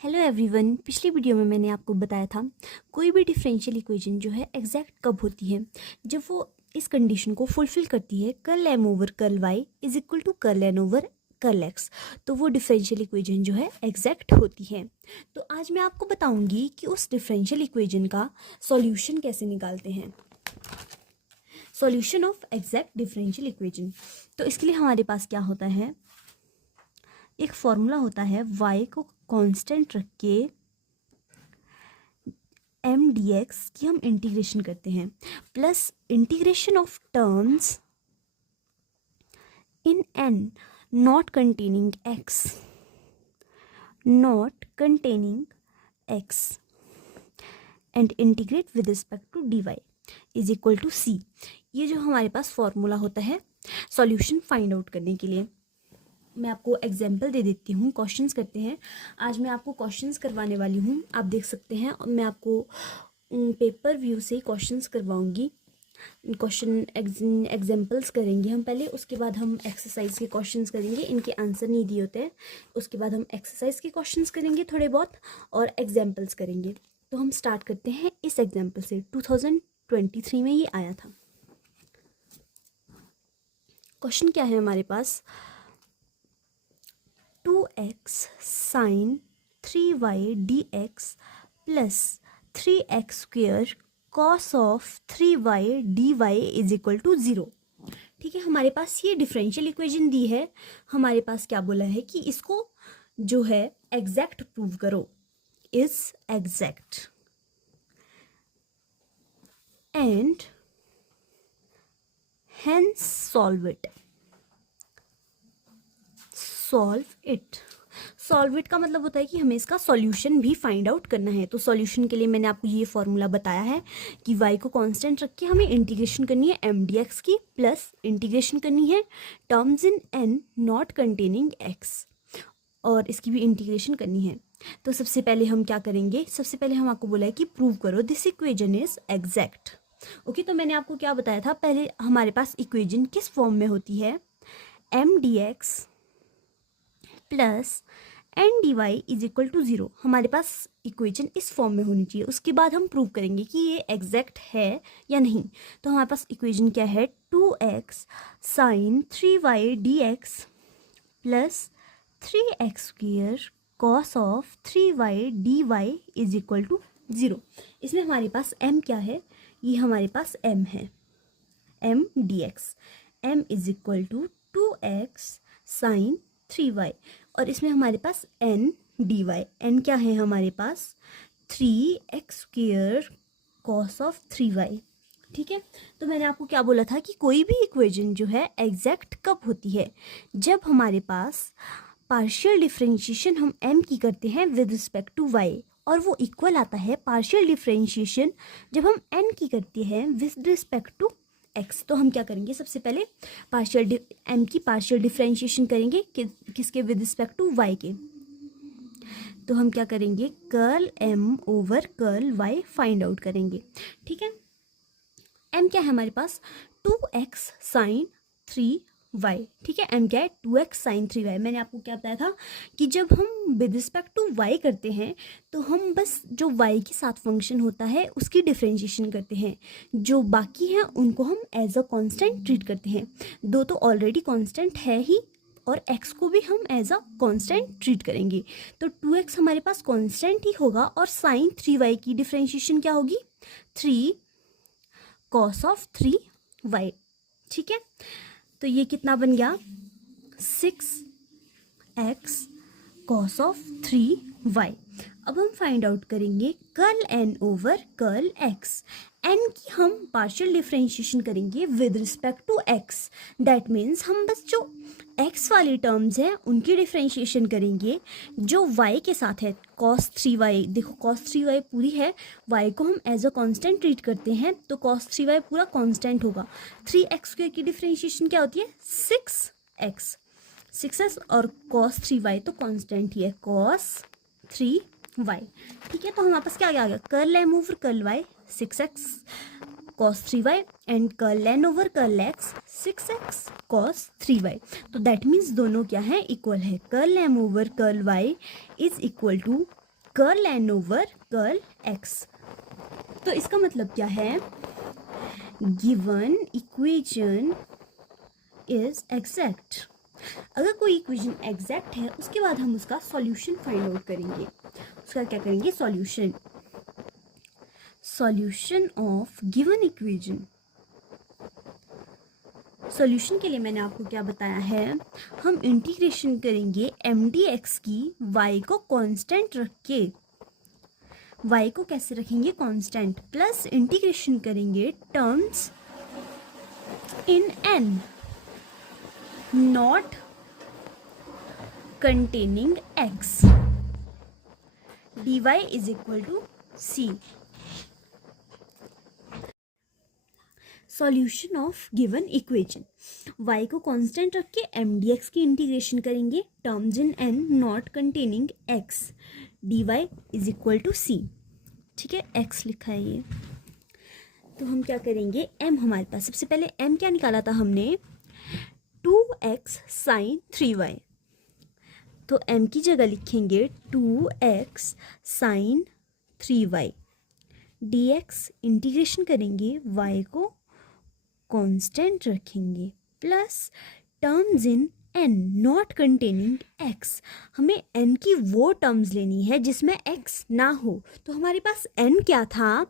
Hello everyone. पिछली video में मैंने आपको बताया था कोई भी डिफरेंशियल इक्वेशन जो है एग्जैक्ट कब होती है, जब वो इस कंडीशन को फुलफिल करती है curl M over curl Y is equal to curl N over curl x, तो वो डिफरेंशियल इक्वेशन जो है एग्जैक्ट होती है। तो आज मैं आपको बताऊंगी कि उस डिफरेंशियल इक्वेशन का सॉल्यूशन कैसे निकालते हैं, solution of exact differential equation. तो इसके लिए हमारे पास क्या होता है, एक फॉर्मूला होता है y को कांस्टेंट रख के एम डी एक्स की हम इंटीग्रेशन करते हैं, plus integration of terms in N not containing X and integrate with respect to D Y is equal to सी। ये जो हमारे पास फॉर्मूला होता है सॉल्यूशन फाइंड आउट करने के लिए। मैं आपको एग्जाम्पल दे देती हूँ, क्वेश्चंस करते हैं। आज मैं आपको क्वेश्चंस करवाने वाली हूँ, आप देख सकते हैं। मैं आपको पेपर व्यू से क्वेश्चंस करवाऊंगी। क्वेश्चन एग्जाम्पल्स करेंगे हम पहले, उसके बाद हम एक्सरसाइज के क्वेश्चंस करेंगे। इनके आंसर नहीं दिए होते हैं। उसके बाद हम एक्सरसाइज के क्वेश्चंस करेंगे थोड़े बहुत, और एग्जाम्पल्स करेंगे। तो हम स्टार्ट करते हैं इस एग्जाम्पल से। 2023 में ये आया था। क्वेश्चन क्या है हमारे पास, 2x sin 3y dx plus 3x square cos of 3y dy is equal to 0। ठीक है, हमारे पास ये डिफरेंशियल इक्वेशन दी है। हमारे पास क्या बोला है कि इसको जो है एग्जैक्ट प्रूव करो, is exact and hence solve it. Solve it का मतलब होता है कि हमें इसका सॉल्यूशन भी फाइंड आउट करना है। तो सॉल्यूशन के लिए मैंने आपको ये फॉर्मूला बताया है कि y को कांस्टेंट रख के हमें इंटीग्रेशन करनी है एम डी एक्स की, प्लस इंटीग्रेशन करनी है terms in n not containing x, और इसकी भी इंटीग्रेशन करनी है। तो सबसे पहले हम क्या करेंगे, सबसे पहले हम आपको बोला है कि प्रूव करो this equation is exact. Okay, तो मैंने आपको क्या बताया था, पहले हमारे पास इक्वेशन किस फॉर्म में होती है, M D x plus N D Y is equal to 0। हमारे पास इक्वेशन इस फॉर्म में होनी चाहिए। उसके बाद हम प्रूव करेंगे कि ये एग्जैक्ट है या नहीं। तो हमारे पास इक्वेशन क्या है, 2x sine 3y dx plus 3x square cos of 3y dy is equal to 0। इसमें हमारे पास m क्या है, ये हमारे पास m है, m dx, m is equal to 2x sine 3y, और इसमें हमारे पास n dy, n क्या है हमारे पास 3x square cos of 3y। ठीक है, तो मैंने आपको क्या बोला था कि कोई भी इक्वेशन जो है एग्जैक्ट कब होती है, जब हमारे पास पार्शियल डिफरेंशिएशन हम m की करते हैं विद रिस्पेक्ट टू y, और वो इक्वल आता है पार्शियल डिफरेंशिएशन जब हम n की करते हैं विद रिस्पेक्ट टू x। तो हम क्या करेंगे, सबसे पहले पार्शियल m की पार्शियल डिफरेंशिएशन करेंगे किसके, विद रिस्पेक्ट टू y के। तो हम क्या करेंगे, curl m over curl y find out करेंगे। ठीक है, m क्या है हमारे पास 2x साइन 3y। ठीक है, m क्या है 2x साइन 3y। मैंने आपको क्या बताया था कि जब हम विद रिस्पेक्ट टू y करते हैं तो हम बस जो y के साथ फंक्शन होता है उसकी डिफरेंशिएशन करते हैं, जो बाकी हैं उनको हम एज अ कांस्टेंट ट्रीट करते हैं। दो तो ऑलरेडी कांस्टेंट है ही, और x को भी हम एज अ कांस्टेंट ट्रीट करेंगे। तो 2x हमारे पास कांस्टेंट ही होगा, और साइन 3y की डिफरेंशिएशन क्या होगी, 3 कॉस ऑफ 3y। ठीक है, तो ये कितना बन गया, 6x कॉस ऑफ 3y। अब हम फाइंड आउट करेंगे curl n over curl x। n की हम पार्शियल डिफरेंशिएशन करेंगे with respect to x। That means हम बस जो x वाली टर्म्स हैं उनकी डिफरेंशिएशन करेंगे जो y के साथ है, cos 3y। देखो cos 3y पूरी है, y को हम एज अ कांस्टेंट ट्रीट करते हैं, तो cos 3y पूरा कांस्टेंट होगा। 3x स्क्वायर की डिफरेंशिएशन क्या होती है, 6x, और cos 3y तो कांस्टेंट ही है, cos 3y। ठीक है, तो हमारे पास क्या आ गया, curl m over curl y 6x cos 3y and curl n over curl x 6x cos 3y। तो दैट मीन्स दोनों क्या है, इक्वल है। Curl m over curl y is equal to curl N over curl x. तो इसका मतलब क्या है, गिवन इक्वेशन इज एग्जैक्ट। अगर कोई इक्वेशन एग्जैक्ट है उसके बाद हम उसका सॉल्यूशन फाइंड आउट करेंगे। उसका क्या करेंगे, solution of given equation. Solution के लिए मैंने आपको क्या बताया है, हम इंटीग्रेशन करेंगे mdx की y को कांस्टेंट रख के। y को कैसे रखेंगे, कांस्टेंट, प्लस इंटीग्रेशन करेंगे terms in n not containing x, dy is equal to c। Solution of given equation, y को कांस्टेंट रख के mdx की इंटीग्रेशन करेंगे terms in n not containing x, dy is equal to c। ठीक है, x लिखा है ये। तो हम क्या करेंगे, m हमारे पास, सबसे पहले m क्या निकाला था हमने, 2x साइन 3y। तो m की जगह लिखेंगे 2x sine 3y, dx integration करेंगे y को कांस्टेंट रखेंगे, plus terms in n not containing x। हमें n की वो टर्म्स लेनी है जिसमें x ना हो। तो हमारे पास n क्या था,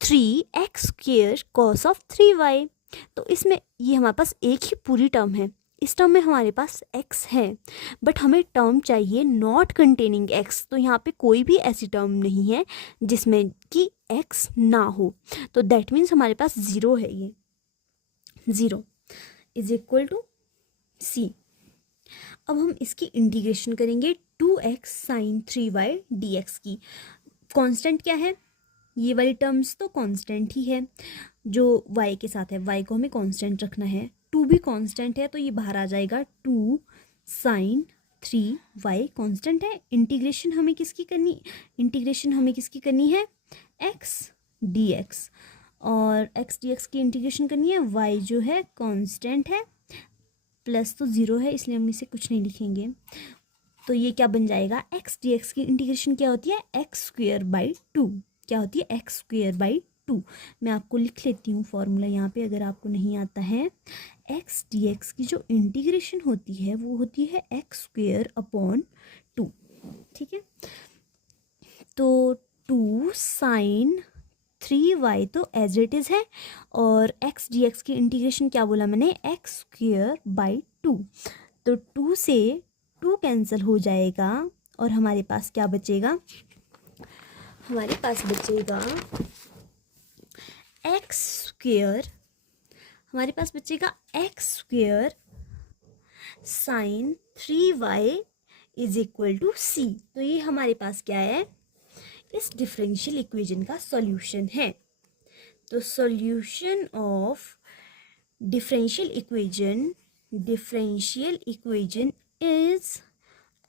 3x square cos of 3y। तो इसमें ये हमारे पास एक ही पूरी टर्म है, इस टर्म में हमारे पास x है, बट हमें टर्म चाहिए नॉट कंटेनिंग x। तो यहाँ पे कोई भी ऐसी टर्म नहीं है जिसमें कि x ना हो। तो दैट मीन्स हमारे पास 0 है, ये 0 इज इक्वल टू c। अब हम इसकी इंटीग्रेशन करेंगे 2x साइन 3y dx की। कांस्टेंट क्या है, ये वाली टर्म्स तो कांस्टेंट ही है जो y के साथ है, y को हमें कांस्टेंट रखना है। 2 भी कांस्टेंट है तो ये बाहर आ जाएगा, 2 साइन 3y कांस्टेंट है। इंटीग्रेशन हमें किसकी करनी है, x dx, और x dx की इंटीग्रेशन करनी है, y जो है कांस्टेंट है, प्लस तो 0 है इसलिए हम इसे कुछ नहीं लिखेंगे। तो ये क्या बन जाएगा, x dx की इंटीग्रेशन क्या होती है, x स्क्वेयर बाई 2। क्या होती है, x स्क्वेयर बाई 2। मैं आपको लिख लेती हूँ फॉर्मूला यहाँ पे अगर आपको नहीं आता है। x dx की जो इंटीग्रेशन होती है वो होती है x स्क्वेयर अपॉन 2। ठीक है, तो 2 साइन 3y तो एज इट इज़ है, और x dx की इंटीग्रेशन क्या बोला मैंने, x स्क्वेयर बाई 2। तो 2 से 2 कैंसिल हो जाएगा और हमारे पास क्या बचेगा, हमारे पास बचेगा x स्क्वेयर, हमारे पास बचेगा x square sine 3y is equal to c। तो ये हमारे पास क्या है, इस डिफरेंशियल इक्वेशन का सॉल्यूशन है। तो solution of differential equation is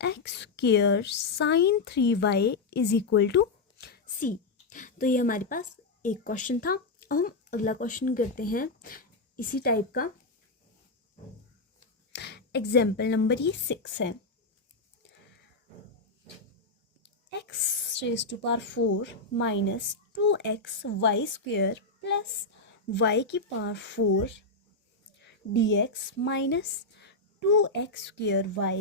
x square sine 3y is equal to c। तो ये हमारे पास एक क्वेश्चन था। अब हम अगला क्वेश्चन करते हैं इसी टाइप का। एग्जाम्पल नंबर ये 6 है, x raise to power 4 minus 2x y square plus y की power 4 dx minus 2x square y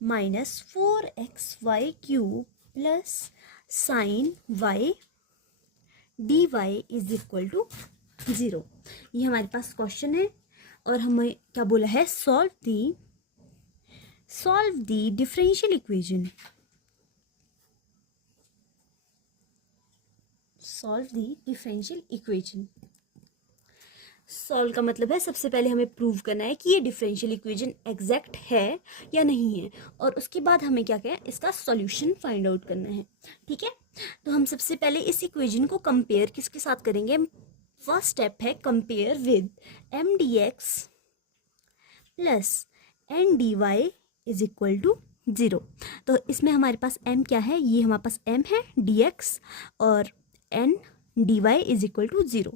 minus 4x y cube plus sine y dy is equal to 0। ये हमारे पास question है और हमें क्या बोला है, solve the differential equation. Solve का मतलब है सबसे पहले हमें प्रूव करना है कि ये डिफरेंशियल इक्वेशन एग्जैक्ट है या नहीं है, और उसके बाद हमें क्या क्या इसका सॉल्यूशन फाइंड आउट करना है। ठीक है, तो हम सबसे पहले इस इक्वेशन को कंपेयर किसके साथ करेंगे, फर्स्ट स्टेप है compare with m D x plus N D Y is equal to 0। तो इसमें हमारे पास m क्या है, ये हमारे पास m है dx और n dy is equal to 0।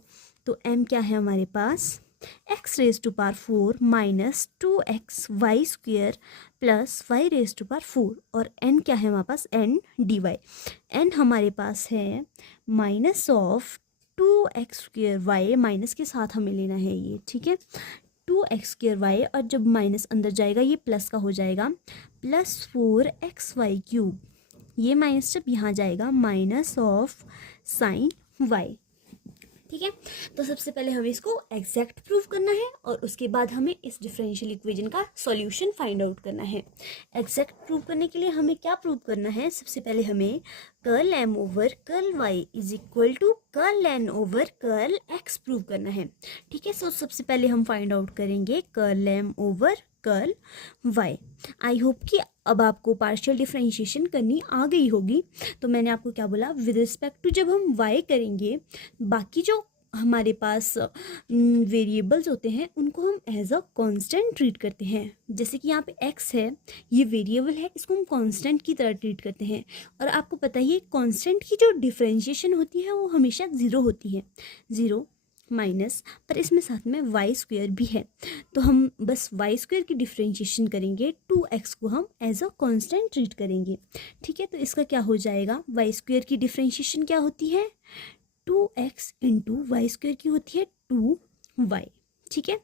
तो m क्या है हमारे पास X raise to power 4 minus 2xy² plus y raise to power 4, और n क्या है हमारे पास, n dy। n हमारे पास है माइनस ऑफ 2x²y, माइनस के साथ हमें लेना है ये, ठीक है, 2x²y, और जब माइनस अंदर जाएगा ये प्लस का हो जाएगा, प्लस 4xy³, ये माइनस जब यहाँ जाएगा माइनस ऑफ साइन y, ठीक है। तो सबसे पहले हमें इसको एग्जैक्ट प्रूव करना है और उसके बाद हमें इस डिफरेंशियल इक्वेशन का सॉल्यूशन फाइंड आउट करना है। एग्जैक्ट प्रूव करने के लिए हमें क्या प्रूव करना है, सबसे पहले हमें curl m over curl y is equal to curl n over curl x prove करना है, ठीक है। सो सबसे पहले हम फाइंड आउट करेंगे curl m over curl y। I hope कि अब आपको पार्शियल डिफरेंशिएशन करनी आ गई होगी। तो मैंने आपको क्या बोला, विद रिस्पेक्ट टू जब हम y करेंगे, बाकी जो हमारे पास वेरिएबल्स होते हैं उनको हम एज अ कांस्टेंट ट्रीट करते हैं। जैसे कि यहाँ पे x है, ये वेरिएबल है, इसको हम कांस्टेंट की तरह ट्रीट करते हैं। और आपको पता ही है कांस्टेंट की जो डिफरेंशिएशन होती है वो हमेशा ज़ीरो होती है, ज़ीरो माइनस, पर इसमें साथ में y² भी है, तो हम बस y² की डिफरेंशिएशन करेंगे, 2x को हम एज अ कांस्टेंट ट्रीट करेंगे, ठीक है। तो इसका क्या हो जाएगा, y² की डिफरेंशिएशन क्या होती है, 2x इंटू y² की होती है 2y, ठीक है,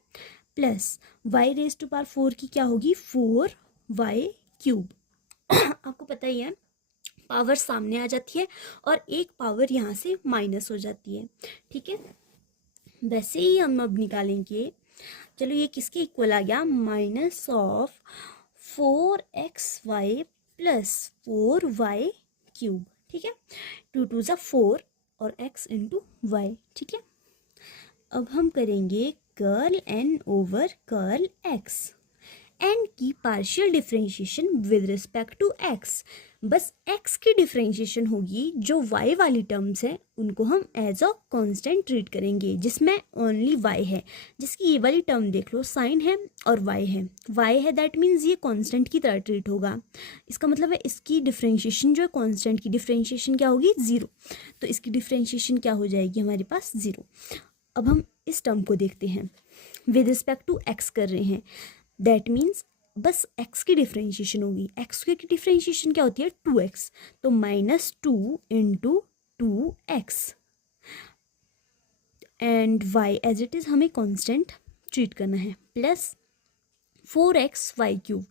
plus y raise to power 4 की क्या होगी, 4y³। आपको पता ही है पावर सामने आ जाती है और एक पावर यहाँ से माइनस हो जाती है, ठीक है। वैसे ही हम अब निकालेंगे, चलो ये किसके इक्वल आ गया, minus of 4xy plus 4y³, ठीक है, 2 2 ज़ा 4 और x इंटू वाई, ठीक है। अब हम करेंगे curl n over curl x, n की partial differentiation with respect to x, बस x की डिफरेंशिएशन होगी, जो y वाली टर्म्स हैं उनको हम एज अ कांस्टेंट ट्रीट करेंगे, जिसमें ओनली y है, जिसकी ये वाली टर्म देख लो, साइन है और y है, दैट मीन्स ये कांस्टेंट की तरह ट्रीट होगा। इसका मतलब है इसकी डिफरेंशिएशन जो है कांस्टेंट की डिफरेंशिएशन क्या होगी, ज़ीरो, तो इसकी डिफरेंशिएशन क्या हो जाएगी हमारे पास, ज़ीरो। अब हम इस टर्म को देखते हैं, विद रिस्पेक्ट टू x कर रहे हैं, दैट मीन्स बस x की डिफरेंशिएशन होगी, x² की डिफरेंशिएशन क्या होती है, 2x, तो minus 2 into 2x and y as it is हमें कांस्टेंट ट्रीट करना है, प्लस 4xy³,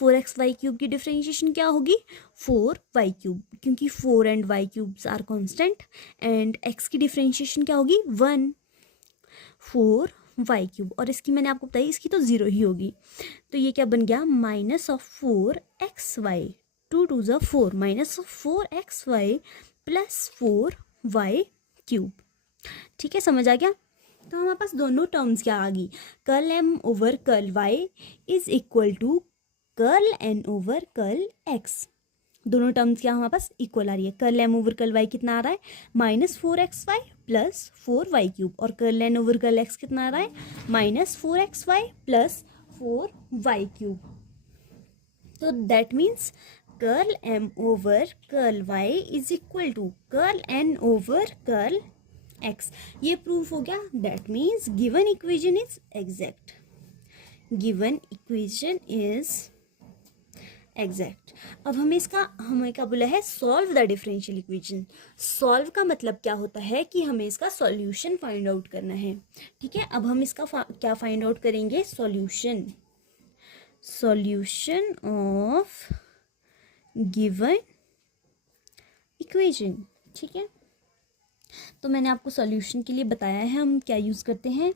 4xy³ की डिफरेंशिएशन क्या होगी, 4y³, क्योंकि 4 and y³ are constant, and x की डिफरेंशिएशन क्या होगी, 1, 4y³, और इसकी मैंने आपको बताई इसकी तो ज़ीरो ही होगी, तो ये क्या बन गया, माइनस ऑफ 4xy, 2 2 ज़ा 4, minus of 4xy plus 4y³, ठीक है, समझ आ गया। तो हमारे पास दोनों टर्म्स क्या आ गई, curl m over curl y is equal to curl n over curl x, दोनों टर्म्स क्या हमारे पास इक्वल आ रही है। Curl m over curl y कितना आ रहा है, माइनस 4xy प्लस 4y³, और curl n over curl x कितना आ रहा है, माइनस 4xy प्लस 4y³, तो that means curl m over curl y is equal to curl n over curl x। ये proof हो गया, that means given equation is exact, given equation is exact. अब हमें क्या बोला है, solve the differential equation. Solve का मतलब क्या होता है कि हमें इसका सॉल्यूशन फाइंड आउट करना है, ठीक है। अब हम इसका क्या फाइंड आउट करेंगे, सॉल्यूशन ऑफ गिवन इक्वेशन, ठीक है। तो मैंने आपको सॉल्यूशन के लिए बताया है हम क्या यूज़ करते हैं,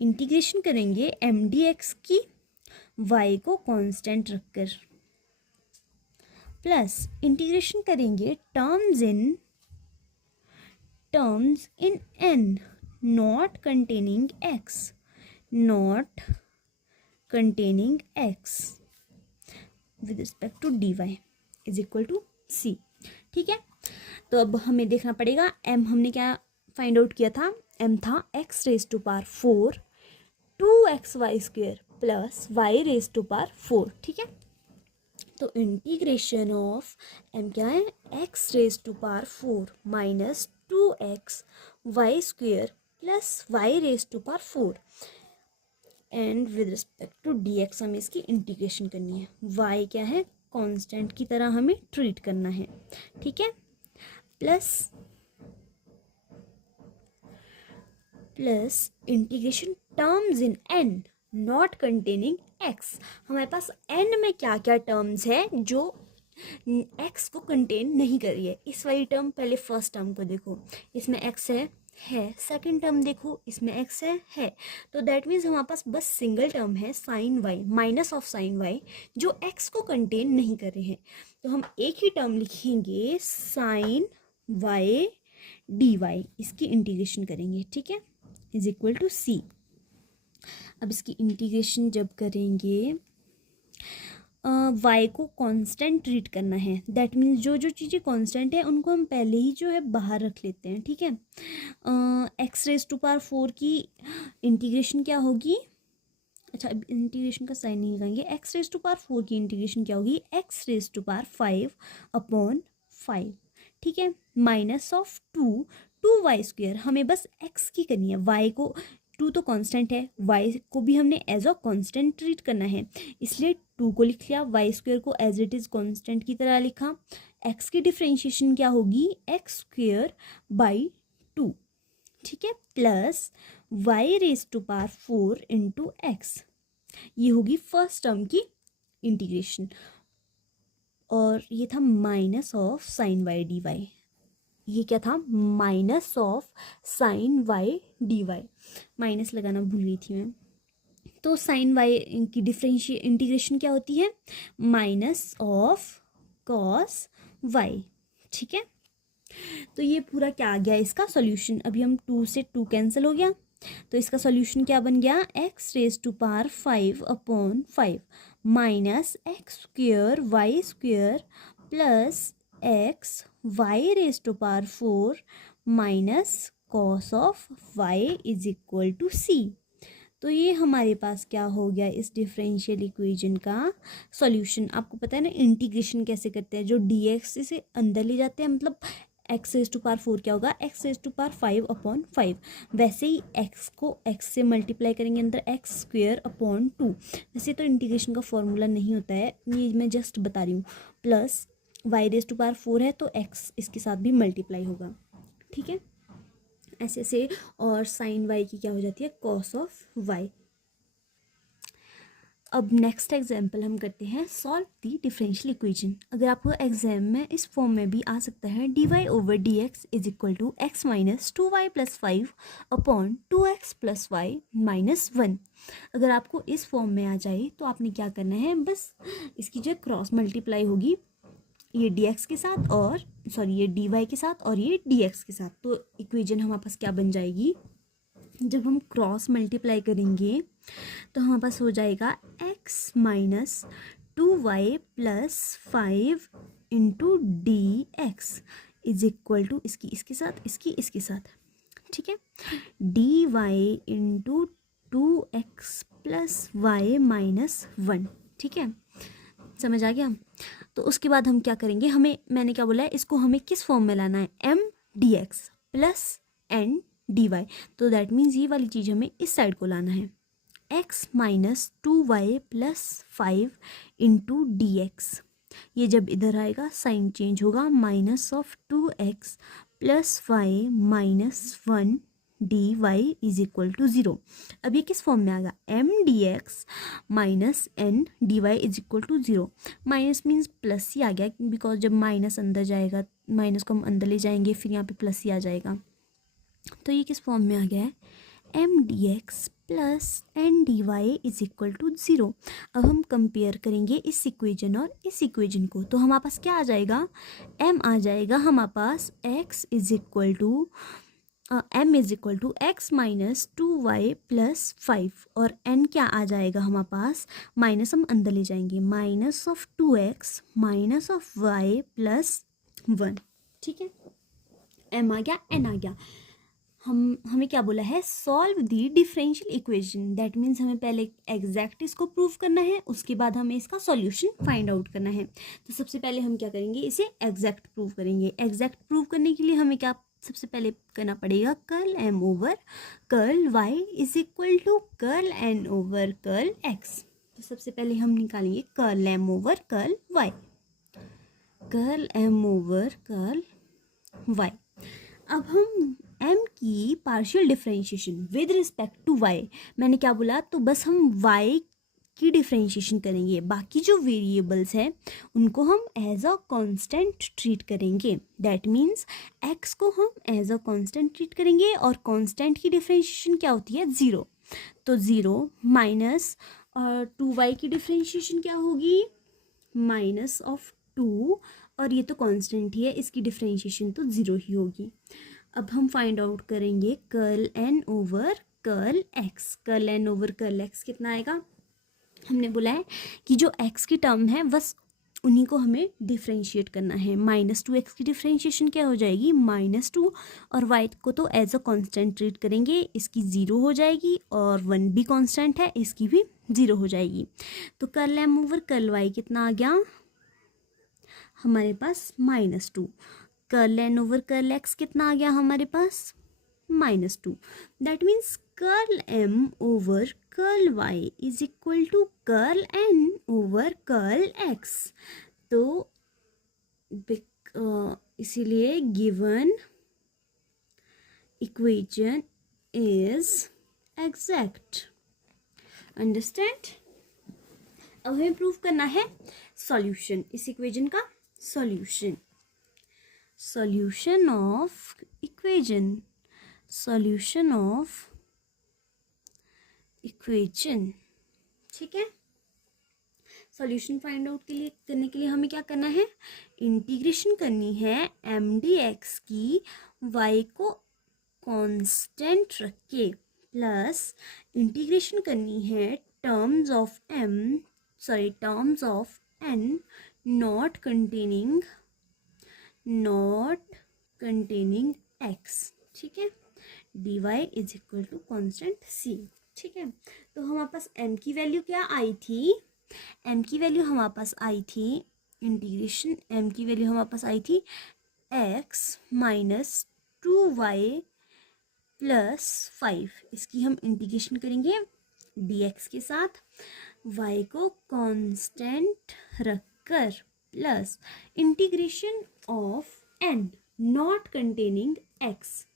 इंटीग्रेशन करेंगे mdx की y को कांस्टेंट रखकर, प्लस इंटीग्रेशन करेंगे terms in n not containing x with respect to dy is equal to c, ठीक है। तो अब हमें देखना पड़ेगा m हमने क्या फाइंड आउट किया था, m था x raise to power 4 2xy² plus y raise to power 4, ठीक है। तो इंटीग्रेशन ऑफ m क्या है, x raise to power 4 minus 2x y² plus y raise to power 4, and with respect to dx हमें इसकी integration करनी है। y क्या है, कांस्टेंट की तरह हमें ट्रीट करना है, ठीक है। Plus integration terms in n not containing x। हमारे पास n में क्या क्या टर्म्स है जो x को कंटेन नहीं कर रही है। इस वाली टर्म, पहले फर्स्ट टर्म को देखो, इसमें x है। सेकंड टर्म देखो, इसमें x है। तो दैट मीन्स हमारे पास बस सिंगल टर्म है sine y, minus of sine y, जो x को कंटेन नहीं कर रहे हैं। तो हम एक ही टर्म लिखेंगे साइन y dy, इसकी इंटीग्रेशन करेंगे, ठीक है, इज इक्वल टू c। अब इसकी इंटीग्रेशन जब करेंगे, y को कांस्टेंट ट्रीट करना है। दैट मीन्स जो जो चीज़ें कांस्टेंट है उनको हम पहले ही जो है बाहर रख लेते हैं, ठीक है। x⁴ की इंटीग्रेशन क्या होगी, अच्छा अब इंटीग्रेशन का साइन नहीं लगाएंगे। x⁴ की इंटीग्रेशन क्या होगी, x⁵ ठीक है, माइनस ऑफ 2y²। हमें बस x की करनी है, y को, 2 तो कांस्टेंट है, y को भी हमने एज अ कांस्टेंट ट्रीट करना है, इसलिए 2 को लिख लिया, y² को एज इट इज कांस्टेंट की तरह लिखा। x की डिफरेंशिएशन क्या होगी, x²/2, ठीक है, प्लस y⁴ इंटू x। ये होगी फर्स्ट टर्म की इंटीग्रेशन, और ये था minus of sine y dy। ये क्या था, minus of sine y dy, minus लगाना भूल गई थी मैं। तो साइन y की इंटीग्रेशन क्या होती है, माइनस ऑफ कॉस y, ठीक है। तो ये पूरा क्या आ गया इसका सॉल्यूशन। अभी हम 2 से 2 कैंसिल हो गया, तो इसका सॉल्यूशन क्या बन गया, x⁵5/5 minus x² plus y⁴ minus cos of y is equal to c। तो ये हमारे पास क्या हो गया, इस डिफरेंशियल इक्वेशन का सॉल्यूशन। आपको पता है ना इंटीग्रेशन कैसे करते हैं, जो dx से अंदर ले जाते हैं, मतलब x⁴ क्या होगा, x⁵5/5। वैसे ही x को x से मल्टीप्लाई करेंगे अंदर, x²/2। वैसे तो इंटीग्रेशन का फॉर्मूला नहीं होता है, ये मैं जस्ट बता रही हूँ। प्लस y⁴ है तो x इसके साथ भी मल्टीप्लाई होगा, ठीक है, ऐसे ऐसे। और साइन y की क्या हो जाती है, कॉस ऑफ y। अब नेक्स्ट एग्जाम्पल हम करते हैं, सॉल्व दी डिफरेंशियल इक्वेशन। अगर आपको एग्जाम में इस फॉर्म में भी आ सकता है, dy/dx is equal to x minus 2y + 5 upon 2x + y minus 1। अगर आपको इस फॉर्म में आ जाए तो आपने क्या करना है, बस इसकी जो क्रॉस मल्टीप्लाई होगी ये dx के साथ, और सॉरी ये dy के साथ, और ये dx के साथ। तो इक्वेशन हमारे पास क्या बन जाएगी, जब हम क्रॉस मल्टीप्लाई करेंगे तो हमारे पास हो जाएगा x minus 2y + 5 into dx is equal to इसके साथ, इसके साथ, ठीक है, dy into 2x + y minus 1, ठीक है, समझ आ गया। तो उसके बाद हम क्या करेंगे, मैंने क्या बोला है, इसको हमें किस फॉर्म में लाना है, m dx plus n dy। तो दैट मीन्स ये वाली चीज़ हमें इस साइड को लाना है, x minus 2y + 5 into dx। ये जब इधर आएगा साइन चेंज होगा, minus of 2x + y minus 1 dy is equal to 0। अब ये किस फॉर्म में आएगा, m dx minus n dy is equal to 0। Minus means plus ही आ गया, बिकॉज जब माइनस अंदर जाएगा, माइनस को हम अंदर ले जाएंगे, फिर यहाँ पे प्लस ही आ जाएगा। तो ये किस फॉर्म में आ गया है, m dx plus n dy is equal to 0। अब हम कंपेयर करेंगे इस इक्वेशन और इस इक्वेशन को, तो हमारे पास क्या आ जाएगा, m आ जाएगा हमारे पास x is equal to m is equal to x minus 2y + 5, और n क्या आ जाएगा हमारे पास, माइनस हम अंदर ले जाएंगे, minus of 2x minus of y + 1, ठीक है, m आ गया, n आ गया। हमें क्या बोला है, solve the differential equation. That means हमें पहले एग्जैक्ट इसको प्रूव करना है, उसके बाद हमें इसका सॉल्यूशन फाइंड आउट करना है। तो सबसे पहले हम क्या करेंगे, इसे एग्जैक्ट प्रूव करेंगे। एग्जैक्ट प्रूव करने के लिए हमें क्या सबसे पहले करना पड़ेगा curl m over curl y is equal to curl n over curl x। तो सबसे पहले हम निकालेंगे curl m over curl y, curl m over curl y। अब हम m की partial differentiation with respect to y, मैंने क्या बोला, तो बस हम y की डिफरेंशिएशन करेंगे, बाकी जो वेरिएबल्स हैं उनको हम एज अ कांस्टेंट ट्रीट करेंगे। दैट मीन्स x को हम एज अ कांस्टेंट ट्रीट करेंगे और कांस्टेंट की डिफरेंशिएशन क्या होती है, 0। तो 0 माइनस 2y की डिफरेंशिएशन क्या होगी, माइनस ऑफ 2, और ये तो कांस्टेंट ही है, इसकी डिफरेंशिएशन तो 0 ही होगी। अब हम फाइंड आउट करेंगे curl n over curl x। Curl n over curl x कितना आएगा, हमने बोला है कि जो x की टर्म है बस उन्हीं को हमें डिफ्रेंशिएट करना है। -2x की डिफ्रेंशिएशन क्या हो जाएगी, -2, और y को तो एज अ कांस्टेंट ट्रीट करेंगे, इसकी 0 हो जाएगी, और 1 भी कांस्टेंट है, इसकी भी 0 हो जाएगी। तो curl m over curl y कितना आ गया हमारे पास, -2। Curl n over curl x कितना आ गया हमारे पास, -2। That means curl m over curl y is equal to curl n over curl x। तो इसीलिए given equation is exact. Understand. अब हमें प्रूव करना है सॉल्यूशन, इस इक्वेशन का solution. Solution of equation, solution of equation, ठीक है। सॉल्यूशन फाइंड आउट करने के लिए हमें क्या करना है, इंटीग्रेशन करनी है mdx की y को कांस्टेंट रख के, प्लस इंटीग्रेशन करनी है terms of n not containing x, ठीक है। dy is equal to constant c, ठीक है। तो हमारे पास m की वैल्यू क्या आई थी, m की वैल्यू हमारे पास आई थी, इंटीग्रेशन m की वैल्यू हमारे पास आई थी x माइनस 2y प्लस 5। इसकी हम इंटीग्रेशन करेंगे dx के साथ, y को कांस्टेंट रखकर, plus integration of n not containing x।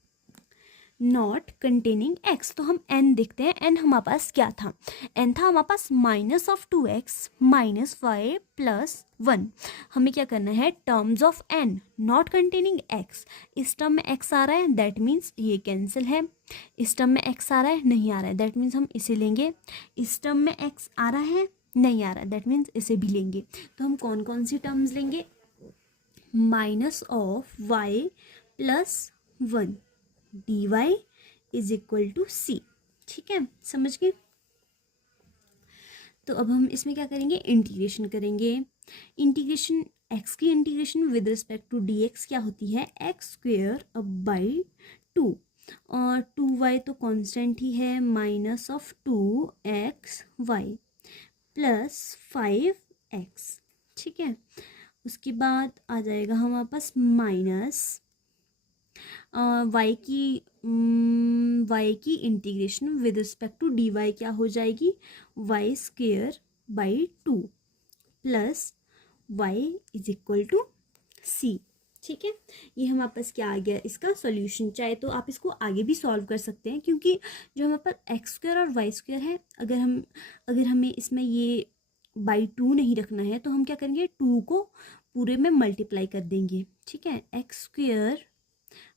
तो हम n देखते हैं, n हमारे पास क्या था, n था हमारे पास -2x माइनस 5 प्लस 1। हमें क्या करना है, terms of n not containing x, इस टर्म में x आ रहा है, दैट मीन्स ये कैंसिल है। इस टर्म में x आ रहा है, नहीं आ रहा है, दैट मीन्स हम इसे लेंगे। इस टर्म में x आ रहा है, नहीं आ रहा है, दैट मीन्स इसे भी लेंगे। तो हम कौन कौन सी टर्म्स लेंगे, minus of y plus 1 dy is equal to c, ठीक है, समझ गए। तो अब हम इसमें क्या करेंगे, इंटीग्रेशन करेंगे। इंटीग्रेशन x की integration with respect to dx क्या होती है, x² अब बाई 2, और 2y तो कांस्टेंट ही है, -2xy प्लस 5x, ठीक है। उसके बाद आ जाएगा हमारे पास माइनस y की integration with respect to dy क्या हो जाएगी, y² by 2 plus y is equal to c, ठीक है। ये हमारे पास क्या आ गया, इसका सॉल्यूशन। चाहे तो आप इसको आगे भी सॉल्व कर सकते हैं, क्योंकि जो हमारे पास x² और y² है, अगर हमें इसमें ये बाई 2 नहीं रखना है, तो हम क्या करेंगे, 2 को पूरे में मल्टीप्लाई कर देंगे, ठीक है। x²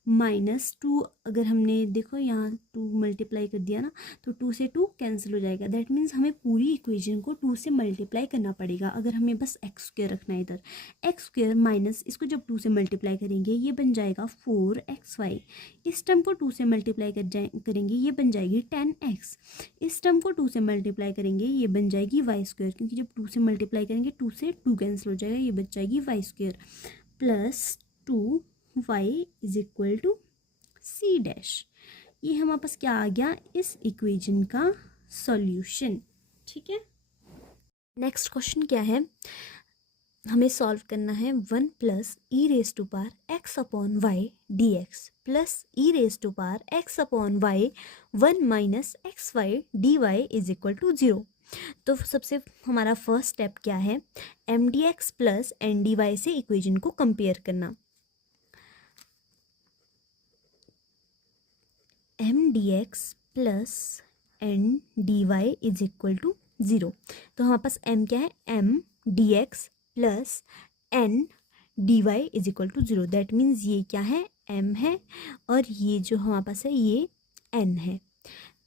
-2, अगर हमने देखो यहाँ 2 मल्टीप्लाई कर दिया ना, तो 2 से 2 कैंसिल हो जाएगा, दैट मीन्स हमें पूरी इक्वेशन को 2 से मल्टीप्लाई करना पड़ेगा, अगर हमें बस x² रखना है इधर। x² माइनस इसको जब 2 से मल्टीप्लाई करेंगे ये बन जाएगा 4xy, इस टर्म को 2 से मल्टीप्लाई करेंगे ये बन जाएगी 10x, इस टर्म को 2 से मल्टीप्लाई करेंगे ये बन जाएगी y², क्योंकि जब 2 से मल्टीप्लाई करेंगे 2 से 2 कैंसिल हो जाएगा, ये बच जाएगी y² plus 2y is equal to c dash. ये हमारे पास क्या आ गया, इस इक्वेशन का सॉल्यूशन, ठीक है। नेक्स्ट क्वेश्चन क्या है, हमें सॉल्व करना है 1 plus e raise to power x upon y d x plus e raise to power x upon y 1 minus x y d Y is equal to 0। तो सबसे हमारा फर्स्ट स्टेप क्या है, M D x plus N D y से equation को compare करना। M D x plus N D Y is equal to 0। तो हमारे पास m क्या है, M D x plus N D Y is equal to 0। That means ये क्या है, m है और ये जो हमारे पास है ये n है।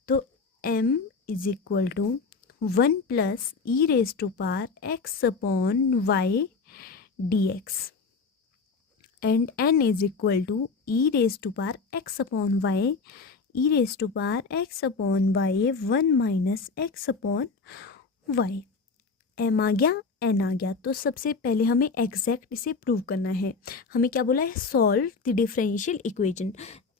तो m is equal to 1 plus e raise to power x upon y d x and n is equal to e raise to power x upon y e raise to power x upon y 1 minus x upon y. m आ गया, n आ गया। तो सबसे पहले हमें exact इसे prove करना है। हमें क्या बोला है, solve the differential equation.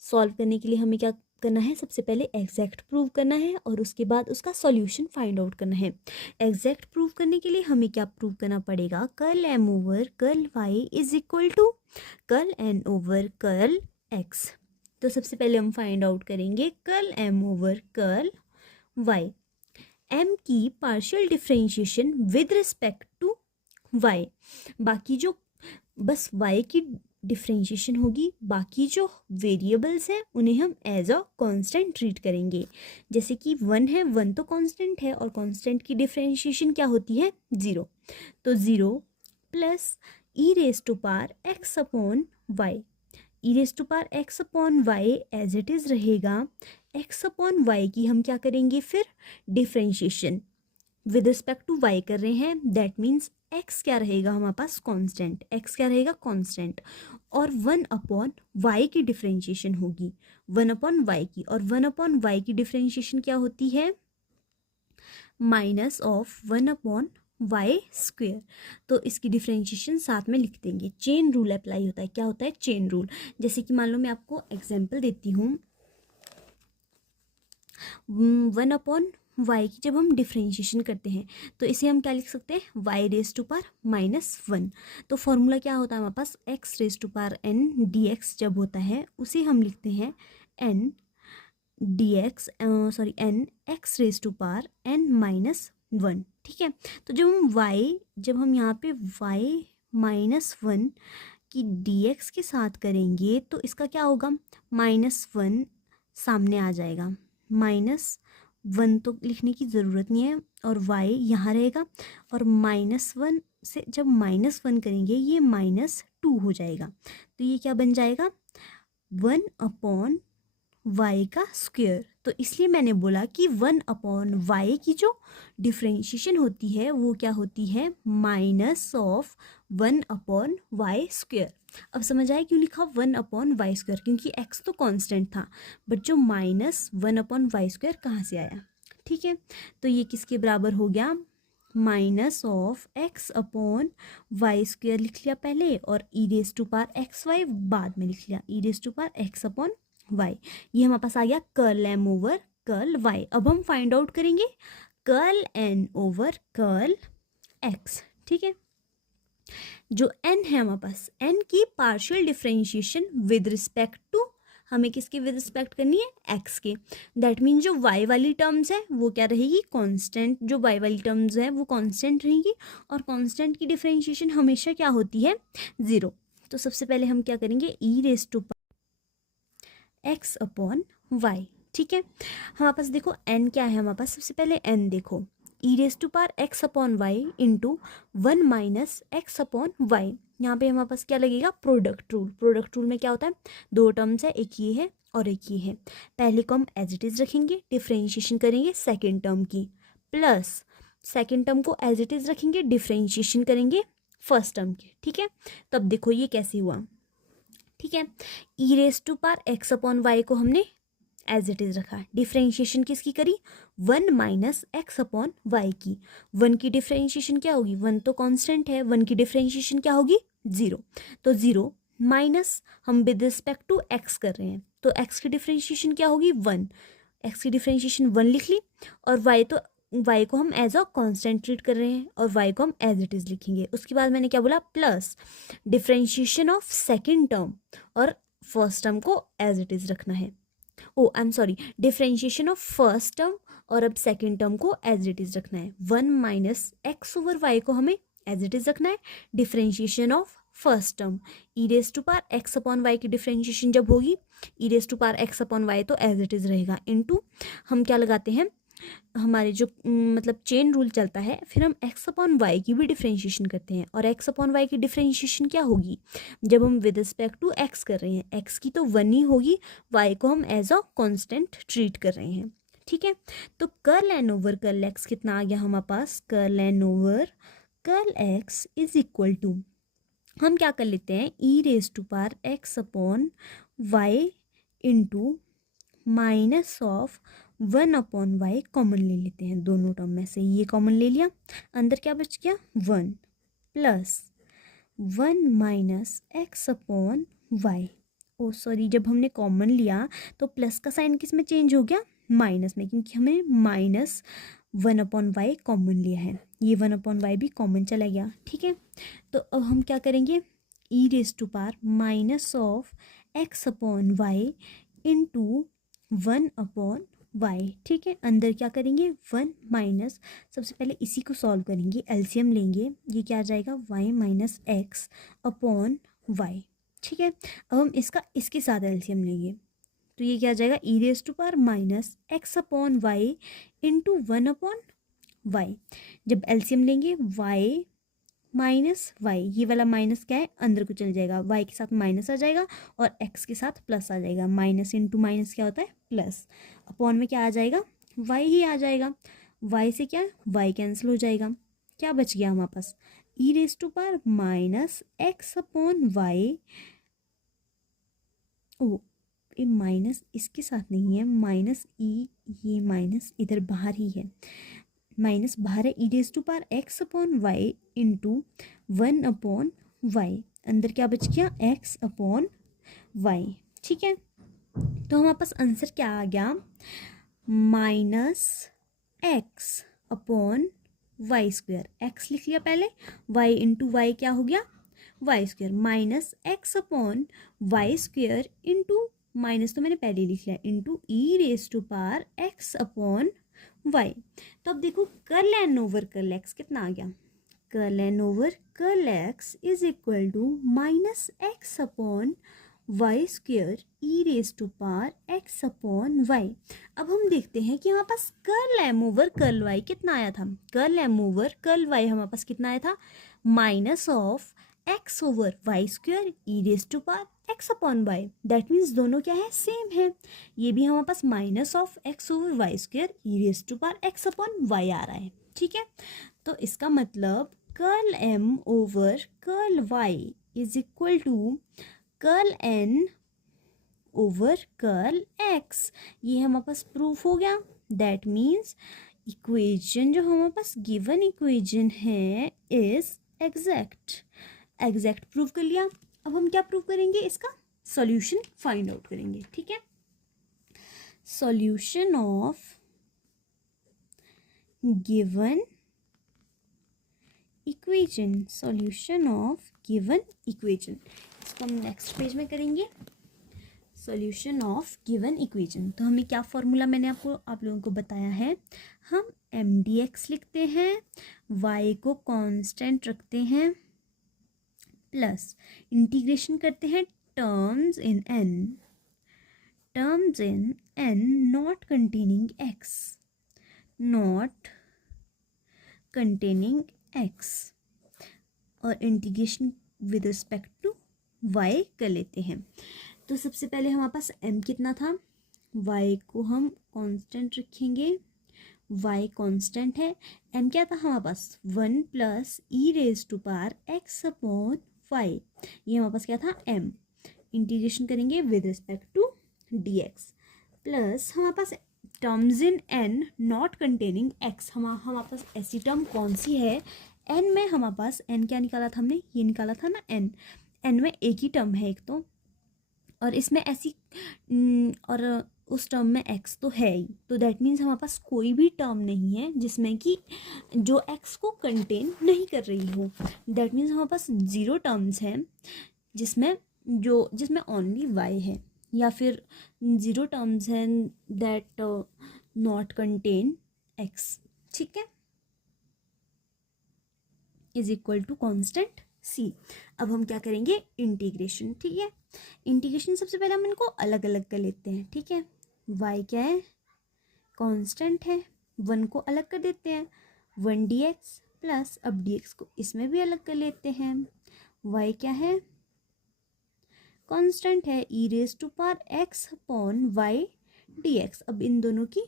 Solve करने के लिए हमें क्या करना है, सबसे पहले एग्जैक्ट प्रूव करना है और उसके बाद उसका सॉल्यूशन फाइंड आउट करना है। एग्जैक्ट प्रूव करने के लिए हमें क्या प्रूव करना पड़ेगा, curl m over curl y is equal to curl n over curl x। तो सबसे पहले हम फाइंड आउट करेंगे curl m over curl y। m की partial differentiation with respect to y, बाकी जो बस y की डिफरेंशिएशन होगी, बाकी जो वेरिएबल्स हैं उन्हें हम एज अ कांस्टेंट ट्रीट करेंगे। जैसे कि 1 है, 1 तो कांस्टेंट है और कांस्टेंट की डिफरेंशिएशन क्या होती है, 0। तो 0 plus e raise to power x upon y, e raise to power x upon y as it is रहेगा। एक्स अपॉन वाई की हम क्या करेंगे फिर, differentiation with respect to y कर रहे हैं। दैट मीन्स एक्स क्या रहेगा हमारे पास, कांस्टेंट। एक्स क्या रहेगा, कांस्टेंट। और 1 अपॉन वाई की डिफरेंशिएशन होगी, 1 अपॉन वाई की। और 1 अपॉन वाई की डिफरेंशिएशन क्या होती है, minus of 1 upon y square. तो इसकी डिफरेंशिएशन साथ में लिख देंगे। चेन रूल अप्लाई होता है। क्या होता है, चेन रूल। जैसे कि मान लो मैं आपको एग्जाम्पल देती हूँ, 1 अपॉन वाई की जब हम डिफरेंशिएशन करते हैं तो इसे हम क्या लिख सकते हैं, वाई रेस टू पावर -1। तो फॉर्मूला क्या होता है हमारे पास, x raise to power n d x जब होता है उसे हम लिखते हैं n d x, sorry n x raise to power n-1। ठीक है। तो जब हम यहाँ पे y -1 की dx के साथ करेंगे तो इसका क्या होगा, -1 सामने आ जाएगा। -1 तो लिखने की ज़रूरत नहीं है और y यहाँ रहेगा। और -1 से जब -1 करेंगे ये -2 हो जाएगा। तो ये क्या बन जाएगा, 1 अपॉन y का स्क्वायर। तो इसलिए मैंने बोला कि 1 अपॉन y की जो डिफरेंशिएशन होती है वो क्या होती है, minus of 1 upon y square. अब समझ आया क्यों लिखा 1 अपॉन वाई स्क्वायर, क्योंकि x तो कांस्टेंट था, बट जो -1 अपॉन वाई स्क्वायर कहाँ से आया। ठीक है। तो ये किसके बराबर हो गया, minus of x upon y square लिख लिया पहले और e raise to power x y बाद में लिख लिया, e raise to power x upon y. ये हमारे पास आ गया curl m over curl y। अब हम फाइंड आउट करेंगे curl n over curl x। ठीक है। जो n है हमारे पास, n की partial differentiation with respect to, हमें किसके विद रिस्पेक्ट करनी है, x के। दैट मीन जो y वाली टर्म्स है वो क्या रहेगी, कांस्टेंट। जो y वाली टर्म्स है वो कांस्टेंट रहेगी और कांस्टेंट की डिफरेंशिएशन हमेशा क्या होती है, 0। तो सबसे पहले हम क्या करेंगे, e raise to x upon y. ठीक है। हमारे पास देखो n क्या है हमारे पास, सबसे पहले n देखो, e raise to power x upon y into 1 minus x upon y. यहाँ पे हमारे पास क्या लगेगा, प्रोडक्ट रूल। प्रोडक्ट रूल में क्या होता है, 2 टर्म्स है, एक ये है और एक ये है। पहले को हम एज इट इज़ रखेंगे, डिफरेंशिएशन करेंगे सेकेंड टर्म की, प्लस सेकेंड टर्म को एज इट इज़ रखेंगे, डिफरेंशिएशन करेंगे फर्स्ट टर्म की। ठीक है। तब देखो ये कैसे हुआ। ठीक है। E raise to power x upon y को हमने एज इट इज़ रखा, डिफरेंशिएशन किसकी करी, 1 माइनस एक्स अपॉन वाई की। 1 की डिफरेंशिएशन क्या होगी, 1 तो कांस्टेंट है, 1 की डिफरेंशिएशन क्या होगी, 0। तो 0 माइनस हम विद रिस्पेक्ट टू एक्स कर रहे हैं तो एक्स की डिफरेंशिएशन क्या होगी, 1। एक्स की डिफरेंशिएशन 1 लिख ली और वाई तो y को हम एज अ कांस्टेंट ट्रीट कर रहे हैं और y को हम एज इट इज़ लिखेंगे। उसके बाद मैंने क्या बोला, plus differentiation of second term और फर्स्ट टर्म को एज इट इज़ रखना है। Oh I am sorry, differentiation of first term और अब सेकेंड टर्म को एज इट इज़ रखना है। 1 माइनस एक्स ओवर वाई को हमें एज इट इज़ रखना है। Differentiation of first term e raise to power x upon y की डिफ्रेंशिएशन जब होगी, e raise to power x upon y तो एज इट इज़ रहेगा, इनटू हम क्या लगाते हैं, हमारे जो मतलब चेन रूल चलता है, फिर हम एक्स अपॉन वाई की भी डिफ्रेंशिएशन करते हैं। और एक्स अपॉन वाई की डिफ्रेंशिएशन क्या होगी, जब हम विद रिस्पेक्ट टू एक्स कर रहे हैं, एक्स की तो 1 ही होगी, वाई को हम एज अ कांस्टेंट ट्रीट कर रहे हैं। ठीक है, तो curl N over curl x कितना आ गया हमारे पास, curl N over curl x is equal to, हम क्या कर लेते हैं, e raise to power x upon y into minus of 1 upon y common ले लेते हैं। दोनों टर्म में से ये कॉमन ले लिया, अंदर क्या बच गया 1 plus 1 minus x upon y. Oh sorry, जब हमने कॉमन लिया तो प्लस का साइन किस में चेंज हो गया, माइनस में, क्योंकि हमने माइनस 1 अपॉन वाई कॉमन लिया है। ये 1 अपॉन वाई भी कॉमन चला गया। ठीक है, तो अब हम क्या करेंगे, e raise to power minus of x upon y into 1 upon y. ठीक है, अंदर क्या करेंगे 1 माइनस, सबसे पहले इसी को सॉल्व करेंगे, एलसीएम लेंगे, ये क्या आ जाएगा y minus x upon y. ठीक है, अब हम इसका इसके साथ एलसीएम लेंगे, तो ये क्या आ जाएगा, e raise to power minus x upon y into 1 upon y. जब एलसीएम लेंगे y माइनस वाई, ये वाला माइनस क्या है, अंदर को चल जाएगा, y के साथ माइनस आ जाएगा और x के साथ प्लस आ जाएगा। माइनस इंटू माइनस क्या होता है, प्लस। अपॉन में क्या आ जाएगा, y ही आ जाएगा, y से क्या, y कैंसिल हो जाएगा, क्या बच गया हमारे पास, e raise to power minus x upon y. Oh, ये माइनस इसके साथ नहीं है, माइनस ई, ये माइनस इधर बाहर ही है, माइनस बाहर है, e raise to power x upon y into 1 upon y. अंदर क्या बच गया, एक्स अपॉन वाई। ठीक है, तो हमारे पास आंसर क्या आ गया, minus x upon y square. X लिख लिया पहले, वाई इंटू वाई क्या हो गया, y square, minus x upon y square into, minus तो मैंने पहले लिख लिया, into e raise to power x upon y. तो अब देखो curl N over curl x कितना आ गया, curl N over curl x is equal to minus x upon y square e raise to power x upon y. अब हम देखते हैं कि हमारे पास curl M over curl y कितना आया था, curl M over curl y हमारे पास कितना आया था, minus of x over y square e raise to power x upon y. That means दोनों क्या है, सेम है। ये भी हमारे पास minus of x over y square e raise to power x upon y आ रहा है। ठीक है, तो इसका मतलब curl M over curl Y is equal to curl N over curl x. ये हमारे पास प्रूफ हो गया। दैट मीन्स इक्वेशन जो हमारे पास गिवन इक्वेशन है इज एग्जैक्ट। एग्जैक्ट प्रूव कर लिया। अब हम क्या प्रूव करेंगे, इसका सॉल्यूशन फाइंड आउट करेंगे। ठीक है, solution of given equation, solution of given equation, इसको हम नेक्स्ट पेज में करेंगे। सॉल्यूशन ऑफ गिवन इक्वेशन, तो हमें क्या फॉर्मूला मैंने आप लोगों को बताया है, हम एम डी एक्स लिखते हैं, y को कांस्टेंट रखते हैं, प्लस इंटीग्रेशन करते हैं terms in n not containing x, not containing x, और integration with respect to y कर लेते हैं। तो सबसे पहले हमारे पास m कितना था, y को हम कांस्टेंट रखेंगे, y कांस्टेंट है, m क्या था हमारे पास 1 plus e raise to power x upon y. ये हमारे पास क्या था m, इंटीग्रेशन करेंगे with respect to dx, plus हमारे पास terms in n not containing x। हमारे पास ऐसी टर्म कौन सी है, n में हमारे पास n क्या निकाला था हमने, ये निकाला था ना n में एक ही टर्म है एक तो, और इसमें ऐसी और उस टर्म में x तो है ही, तो दैट मीन्स हमारे पास कोई भी टर्म नहीं है जिसमें कि जो x को कंटेन नहीं कर रही हो। दैट मीन्स हमारे पास 0 टर्म्स हैं जिसमें ओनली y है, या फिर 0 टर्म्स हैं दैट नॉट कंटेन x। ठीक है, is equal to constant c। अब हम क्या करेंगे, इंटीग्रेशन। ठीक है, इंटीग्रेशन सबसे पहले हम इनको अलग अलग कर लेते हैं। ठीक है, y क्या है, कांस्टेंट है, 1 को अलग कर देते हैं, 1 dx प्लस, अब dx को इसमें भी अलग कर लेते हैं, y क्या है, कांस्टेंट है, e raise to power x upon y dx। अब इन दोनों की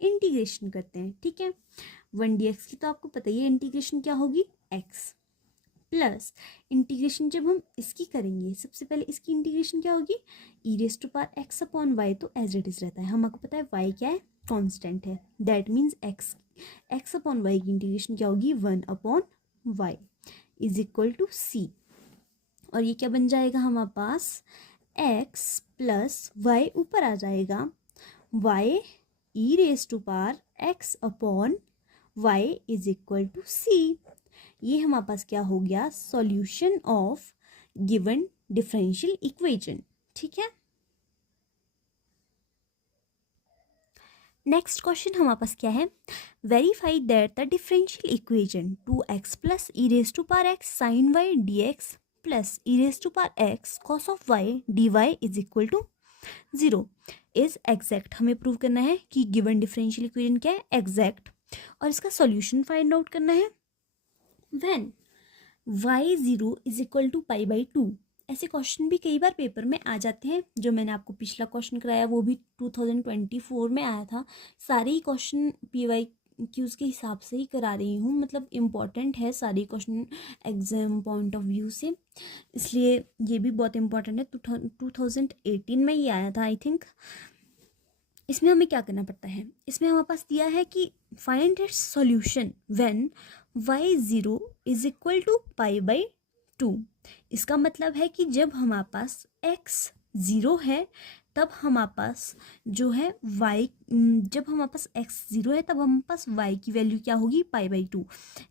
इंटीग्रेशन करते हैं। ठीक है, 1 dx की तो आपको पता ही है इंटीग्रेशन क्या होगी, x प्लस इंटीग्रेशन जब हम इसकी करेंगे, सबसे पहले इसकी इंटीग्रेशन क्या होगी, e raise to power x upon y, तो एज इट इज रहता है। हमको पता है वाई क्या है, कांस्टेंट है, that means x upon y की इंटीग्रेशन क्या होगी, 1 upon y is equal to c. और ये क्या बन जाएगा हमारे पास, एक्स प्लस वाई ऊपर आ जाएगा, y e raise to power x upon y is equal to सी। ये हमारे पास क्या हो गया, solution of given differential equation. ठीक है, नेक्स्ट क्वेश्चन हमारे पास क्या है, verify that the differential equation 2x plus e raise to power x sine y d x plus e raise to power x cos of y d Y is equal to 0 is exact. हमें prove करना है कि given differential equation क्या है, exact, और इसका solution find out करना है when y0 is equal to pi by 2। ऐसे क्वेश्चन भी कई बार पेपर में आ जाते हैं, जो मैंने आपको पिछला क्वेश्चन कराया वो भी 2024 में आया था। सारे ही क्वेश्चन PYQs के हिसाब से ही करा रही हूँ, मतलब इम्पॉर्टेंट है सारे question exam point of view से, इसलिए ये भी बहुत इम्पॉर्टेंट है। 2018 में ही आया था आई थिंक। इसमें हमें क्या करना पड़ता है, इसमें हमारे पास दिया है कि find its solution when y0 is equal to pi by 2। इसका मतलब है कि जब हमारे पास x 0 है तब हमारे पास जो है y, जब हमारे पास x 0 है तब हमारे पास y की वैल्यू क्या होगी, पाई बाई 2।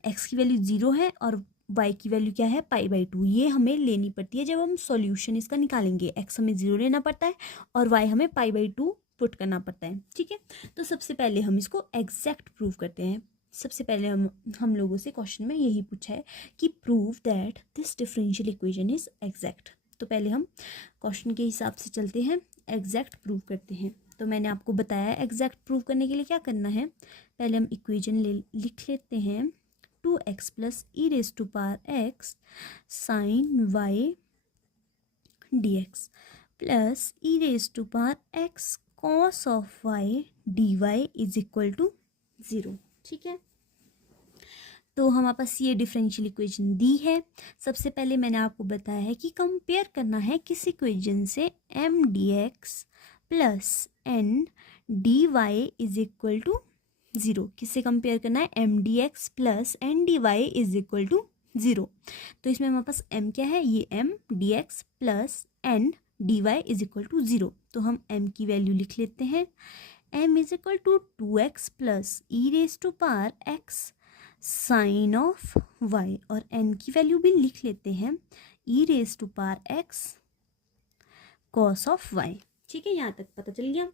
x की वैल्यू 0 है और y की वैल्यू क्या है, पाई बाई 2। ये हमें लेनी पड़ती है जब हम सॉल्यूशन इसका निकालेंगे। x हमें 0 लेना पड़ता है और y हमें पाई बाई 2 पुट करना पड़ता है। ठीक है, तो सबसे पहले हम इसको एग्जैक्ट प्रूव करते हैं। सबसे पहले हम लोगों से क्वेश्चन में यही पूछा है कि prove that this differential equation is exact. तो पहले हम क्वेश्चन के हिसाब से चलते हैं, एग्जैक्ट प्रूव करते हैं। तो मैंने आपको बताया एग्जैक्ट प्रूव करने के लिए क्या करना है, पहले हम इक्वेशन लिख लेते हैं, 2x plus e raise to power x sine y d x plus e raise to power x cos of y d Y is equal to 0। ठीक है, तो हमारे पास ये डिफरेंशियल इक्वेशन दी है। सबसे पहले मैंने आपको बताया है कि कंपेयर करना है किस इक्वेशन से, m D x plus N D Y is equal to 0। किससे कंपेयर करना है, M D x plus N D Y is equal to 0। तो इसमें हमारे पास m क्या है, ये m D x plus N D Y is equal to 0। तो हम m की वैल्यू लिख लेते हैं, m is equal to 2x plus e raise to power x sine of y, और n की वैल्यू भी लिख लेते हैं, e raise to power x cos of y। ठीक है, यहाँ तक पता चल गया।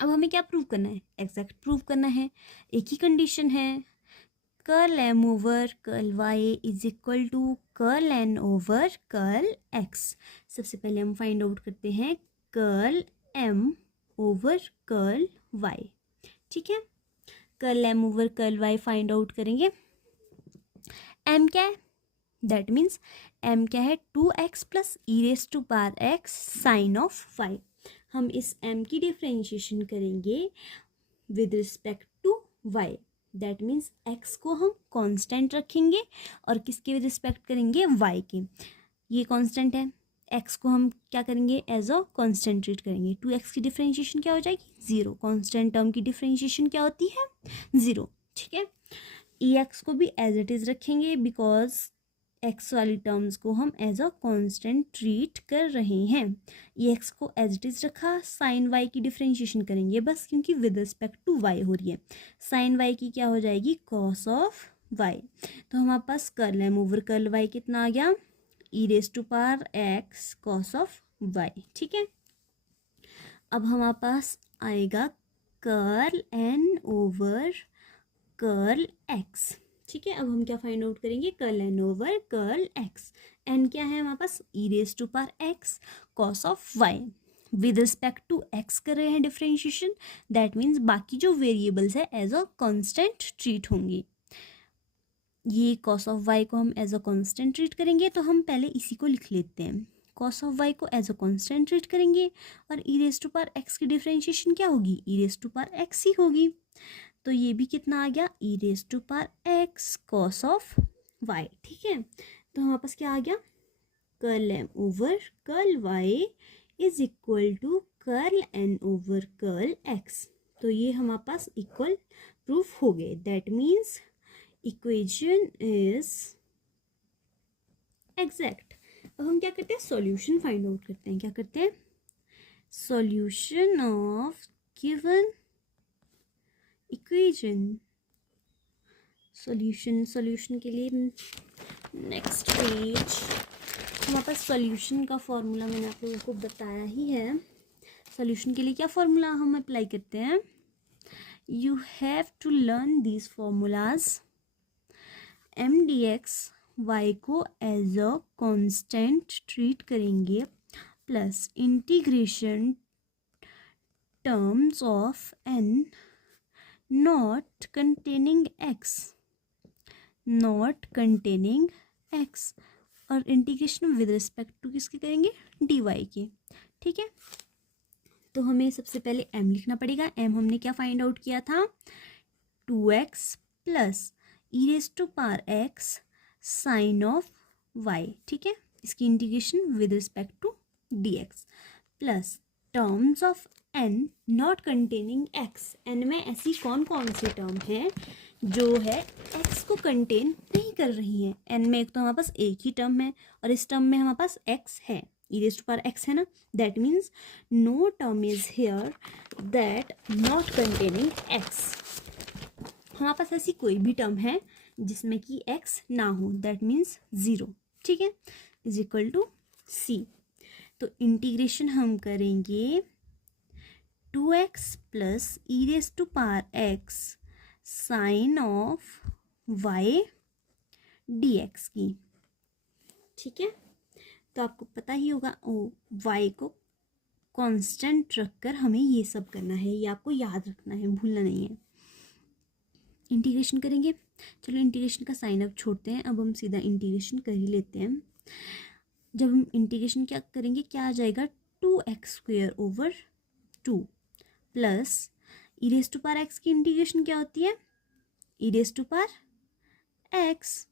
अब हमें क्या प्रूव करना है, एग्जैक्ट प्रूव करना है। एक ही कंडीशन है, curl m over curl y is equal to curl n over curl x। सबसे पहले हम फाइंड आउट करते हैं curl m over curl y। ठीक है, curl m over curl y find out करेंगे। m क्या है, दैट मीन्स m क्या है, 2x plus e raise to power x sine of y। हम इस m की डिफरेंशिएशन करेंगे with respect to y, that means x को हम कांस्टेंट रखेंगे और किसके रिस्पेक्ट करेंगे, y के। ये कांस्टेंट है, x को हम क्या करेंगे, एज अ कांस्टेंट ट्रीट करेंगे। 2x की डिफरेंशिएशन क्या हो जाएगी, 0। कांस्टेंट टर्म की डिफरेंशिएशन क्या होती है, 0। ठीक है, ex को भी एज इट इज़ रखेंगे बिकॉज एक्स वाली टर्म्स को हम एज अ कांस्टेंट ट्रीट कर रहे हैं। ये एक्स को एज इट इज रखा, साइन वाई की डिफरेंशिएशन करेंगे बस, क्योंकि विद रिस्पेक्ट टू वाई हो रही है। साइन वाई की क्या हो जाएगी, कॉस ऑफ वाई। तो हमारे पास curl M over curl y कितना आ गया, e raise to power x cos of y. ठीक है, अब हमारे पास आएगा curl N over curl x. ठीक है, अब हम क्या फाइंड आउट करेंगे, curl N over curl x. N क्या है हमारे पास, e raise to power x cos of y. With respect to x कर रहे हैं डिफरेंशिएशन, दैट मीन्स बाकी जो वेरिएबल्स है एज अ कांस्टेंट ट्रीट होंगी। ये कॉस ऑफ वाई को हम एज अ कांस्टेंट ट्रीट करेंगे, तो हम पहले इसी को लिख लेते हैं। कॉस ऑफ वाई को एज अ कांस्टेंट ट्रीट करेंगे और e raise to power x की डिफरेंशिएशन क्या होगी, e raise to power x ही होगी। तो ये भी कितना आ गया, e raise to power x cos of y. ठीक है, तो हमारे पास क्या आ गया, curl M over curl Y is equal to curl N over curl x. तो ये हमारे पास इक्वल प्रूफ हो गए। That means equation is exact. अब हम क्या करते हैं, सॉल्यूशन फाइंड आउट करते हैं। क्या करते हैं, solution of given equation. Solution के लिए नेक्स्ट पेज, हमारे पास सॉल्यूशन का फॉर्मूला मैंने आप लोगों को बताया ही है। सॉल्यूशन के लिए क्या फॉर्मूला हम अप्लाई करते हैं, you have to learn these formulas. M D x y को एज अ कॉन्स्टेंट ट्रीट करेंगे plus integration terms of n not containing x, और इंटीग्रेशन विद रिस्पेक्ट टू किसके करेंगे, डी वाई के। ठीक है, तो हमें सबसे पहले m लिखना पड़ेगा। m हमने क्या फाइंड आउट किया था, 2x plus e raise to power x sine of y। ठीक है, इसकी integration with respect to dx plus terms of n not containing x। n में ऐसी कौन कौन सी टर्म है जो है x को कंटेन नहीं कर रही है। n में एक तो हमारे पास एक ही टर्म है और इस टर्म में हमारे पास x है, e raise to power x है ना। That means no term is here that not containing x। हमारे पास ऐसी कोई भी टर्म है जिसमें कि x ना हो, दैट मीन्स 0। ठीक है, इज इक्वल टू c। तो इंटीग्रेशन हम करेंगे 2x plus e raise to power x sine of y dx की। ठीक है, तो आपको पता ही होगा y को कांस्टेंट रखकर हमें ये सब करना है, ये आपको याद रखना है, भूलना नहीं है। इंटीग्रेशन करेंगे, चलो इंटीग्रेशन का साइन अब छोड़ते हैं, अब हम सीधा इंटीग्रेशन कर ही लेते हैं। जब हम इंटीग्रेशन क्या करेंगे, क्या आ जाएगा, 2x square over 2 plus e raise to power x की इंटीग्रेशन क्या होती है, e raise to power x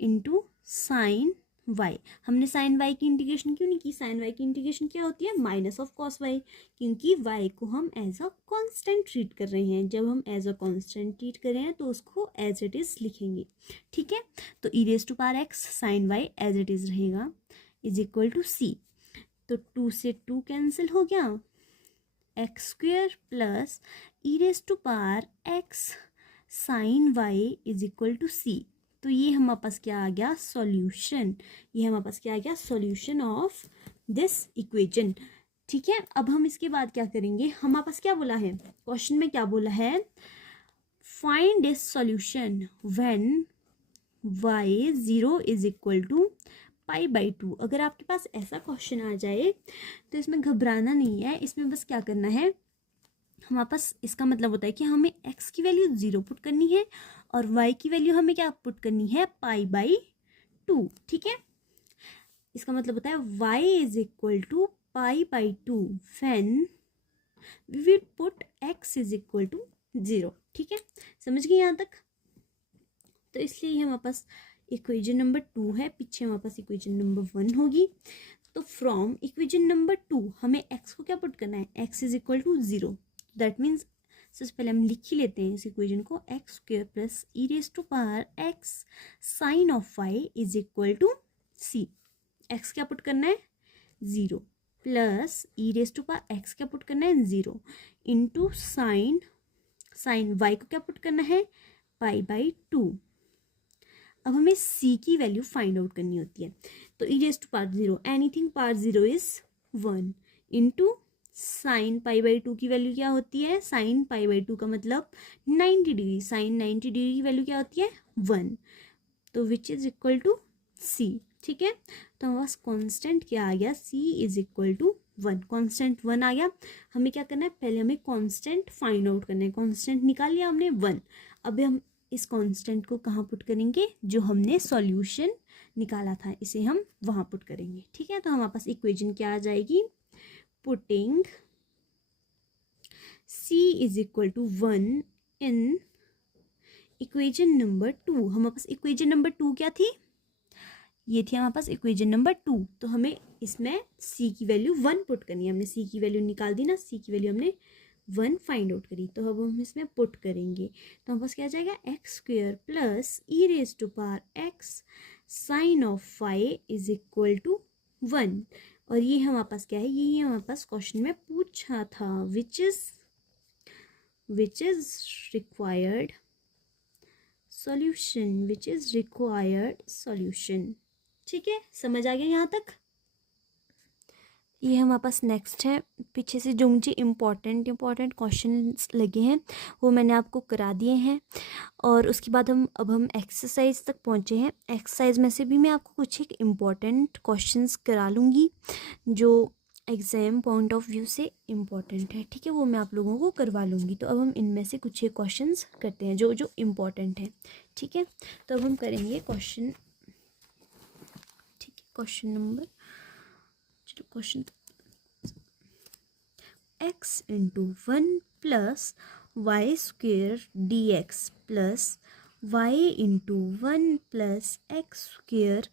into sine y. हमने साइन वाई की इंटीग्रेशन क्यों नहीं की, साइन वाई की इंटीग्रेशन क्या होती है, माइनस ऑफ कॉस वाई, क्योंकि वाई को हम एज अ कांस्टेंट ट्रीट कर रहे हैं। जब हम एज अ कांस्टेंट ट्रीट कर रहे हैं तो उसको एज इट इज लिखेंगे। ठीक है, तो e raise to power x sine y as it is रहेगा, इज इक्वल टू सी। तो 2 से 2 कैंसिल हो गया, x square plus e raise to power x sine y is equal to c. तो ये हमारे पास क्या आ गया, सॉल्यूशन। ये हमारे पास क्या आ गया, सॉल्यूशन ऑफ दिस इक्वेशन। ठीक है, अब हम इसके बाद क्या करेंगे, हमारे पास क्या बोला है, क्वेश्चन में क्या बोला है, find this solution when y 0 is equal to pi by 2। अगर आपके पास ऐसा क्वेश्चन आ जाए तो इसमें घबराना नहीं है, इसमें बस क्या करना है, हमारे पास इसका मतलब होता है कि हमें x की वैल्यू 0 पुट करनी है और y की वैल्यू हमें क्या पुट करनी है, पाई बाई 2। ठीक है, इसका मतलब होता है y is equal to pi by 2 when we will put x is equal to 0। ठीक है, समझ गए यहाँ तक। तो इसलिए हमारे पास इक्वेशन नंबर 2 है, पीछे हमारे पास इक्वेशन नंबर 1 होगी। तो फ्रॉम इक्वेशन नंबर 2 हमें x को क्या पुट करना है, x is equal to 0। That means सबसे पहले हम लिख ही लेते हैं इस इक्वेशन को, x square plus e raise to power x sine of y is equal to c. X क्या पुट करना है 0 plus e raise to power x क्या पुट करना है 0 इंटू साइन वाई को क्या पुट करना है π/2। अब हमें c की वैल्यू फाइंड आउट करनी होती है, तो e raise to power 0 anything power 0 is 1 into sine π/2 की वैल्यू क्या होती है, साइन π/2 का मतलब 90 डिग्री, साइन 90 डिग्री की वैल्यू क्या होती है 1, तो which is equal to c। ठीक है, तो हमारे पास कॉन्स्टेंट क्या आ गया, c is equal to 1, constant 1 आ गया। हमें क्या करना है, पहले हमें कॉन्स्टेंट फाइंड आउट करना है, कॉन्स्टेंट निकाल लिया हमने 1। अब हम इस कांस्टेंट को कहाँ पुट करेंगे, जो हमने सॉल्यूशन निकाला था इसे हम वहाँ पुट करेंगे। ठीक है, तो हमारे पास इक्वेशन क्या आ जाएगी, putting c is equal to 1 in equation number 2। हमारे पास इक्वेशन नंबर 2 क्या थी, ये थी हमारे पास इक्वेशन नंबर 2। तो हमें इसमें c की वैल्यू 1 पुट करनी है, हमने c की वैल्यू निकाल दी ना, c की वैल्यू हमने 1 फाइंड आउट करी, तो अब हम इसमें पुट करेंगे, तो हमारे पास क्या आ जाएगा x square plus e raise to power x sine of y is equal to 1। और ये हमारे पास क्या है, यही हमारे पास क्वेश्चन में पूछा था, विच इज रिक्वायर्ड सॉल्यूशन। ठीक है, समझ आ गया यहाँ तक। ये हमारे पास नेक्स्ट है, पीछे से जो मुझे इम्पॉर्टेंट क्वेश्चन लगे हैं वो मैंने आपको करा दिए हैं। और उसके बाद अब हम एक्सरसाइज तक पहुँचे हैं। एक्सरसाइज में से भी मैं आपको कुछ एक इम्पॉर्टेंट क्वेश्चंस करा लूँगी जो एग्ज़ाम पॉइंट ऑफ व्यू से इम्पॉर्टेंट है। ठीक है, वो मैं आप लोगों को करवा लूँगी। तो अब हम इनमें से कुछ एक क्वेश्चंस करते हैं जो इम्पॉर्टेंट है। ठीक है, तो अब हम करेंगे क्वेश्चन। ठीक है, क्वेश्चन नंबर, चलो question, x into 1 plus y square d x plus y into 1 plus x square.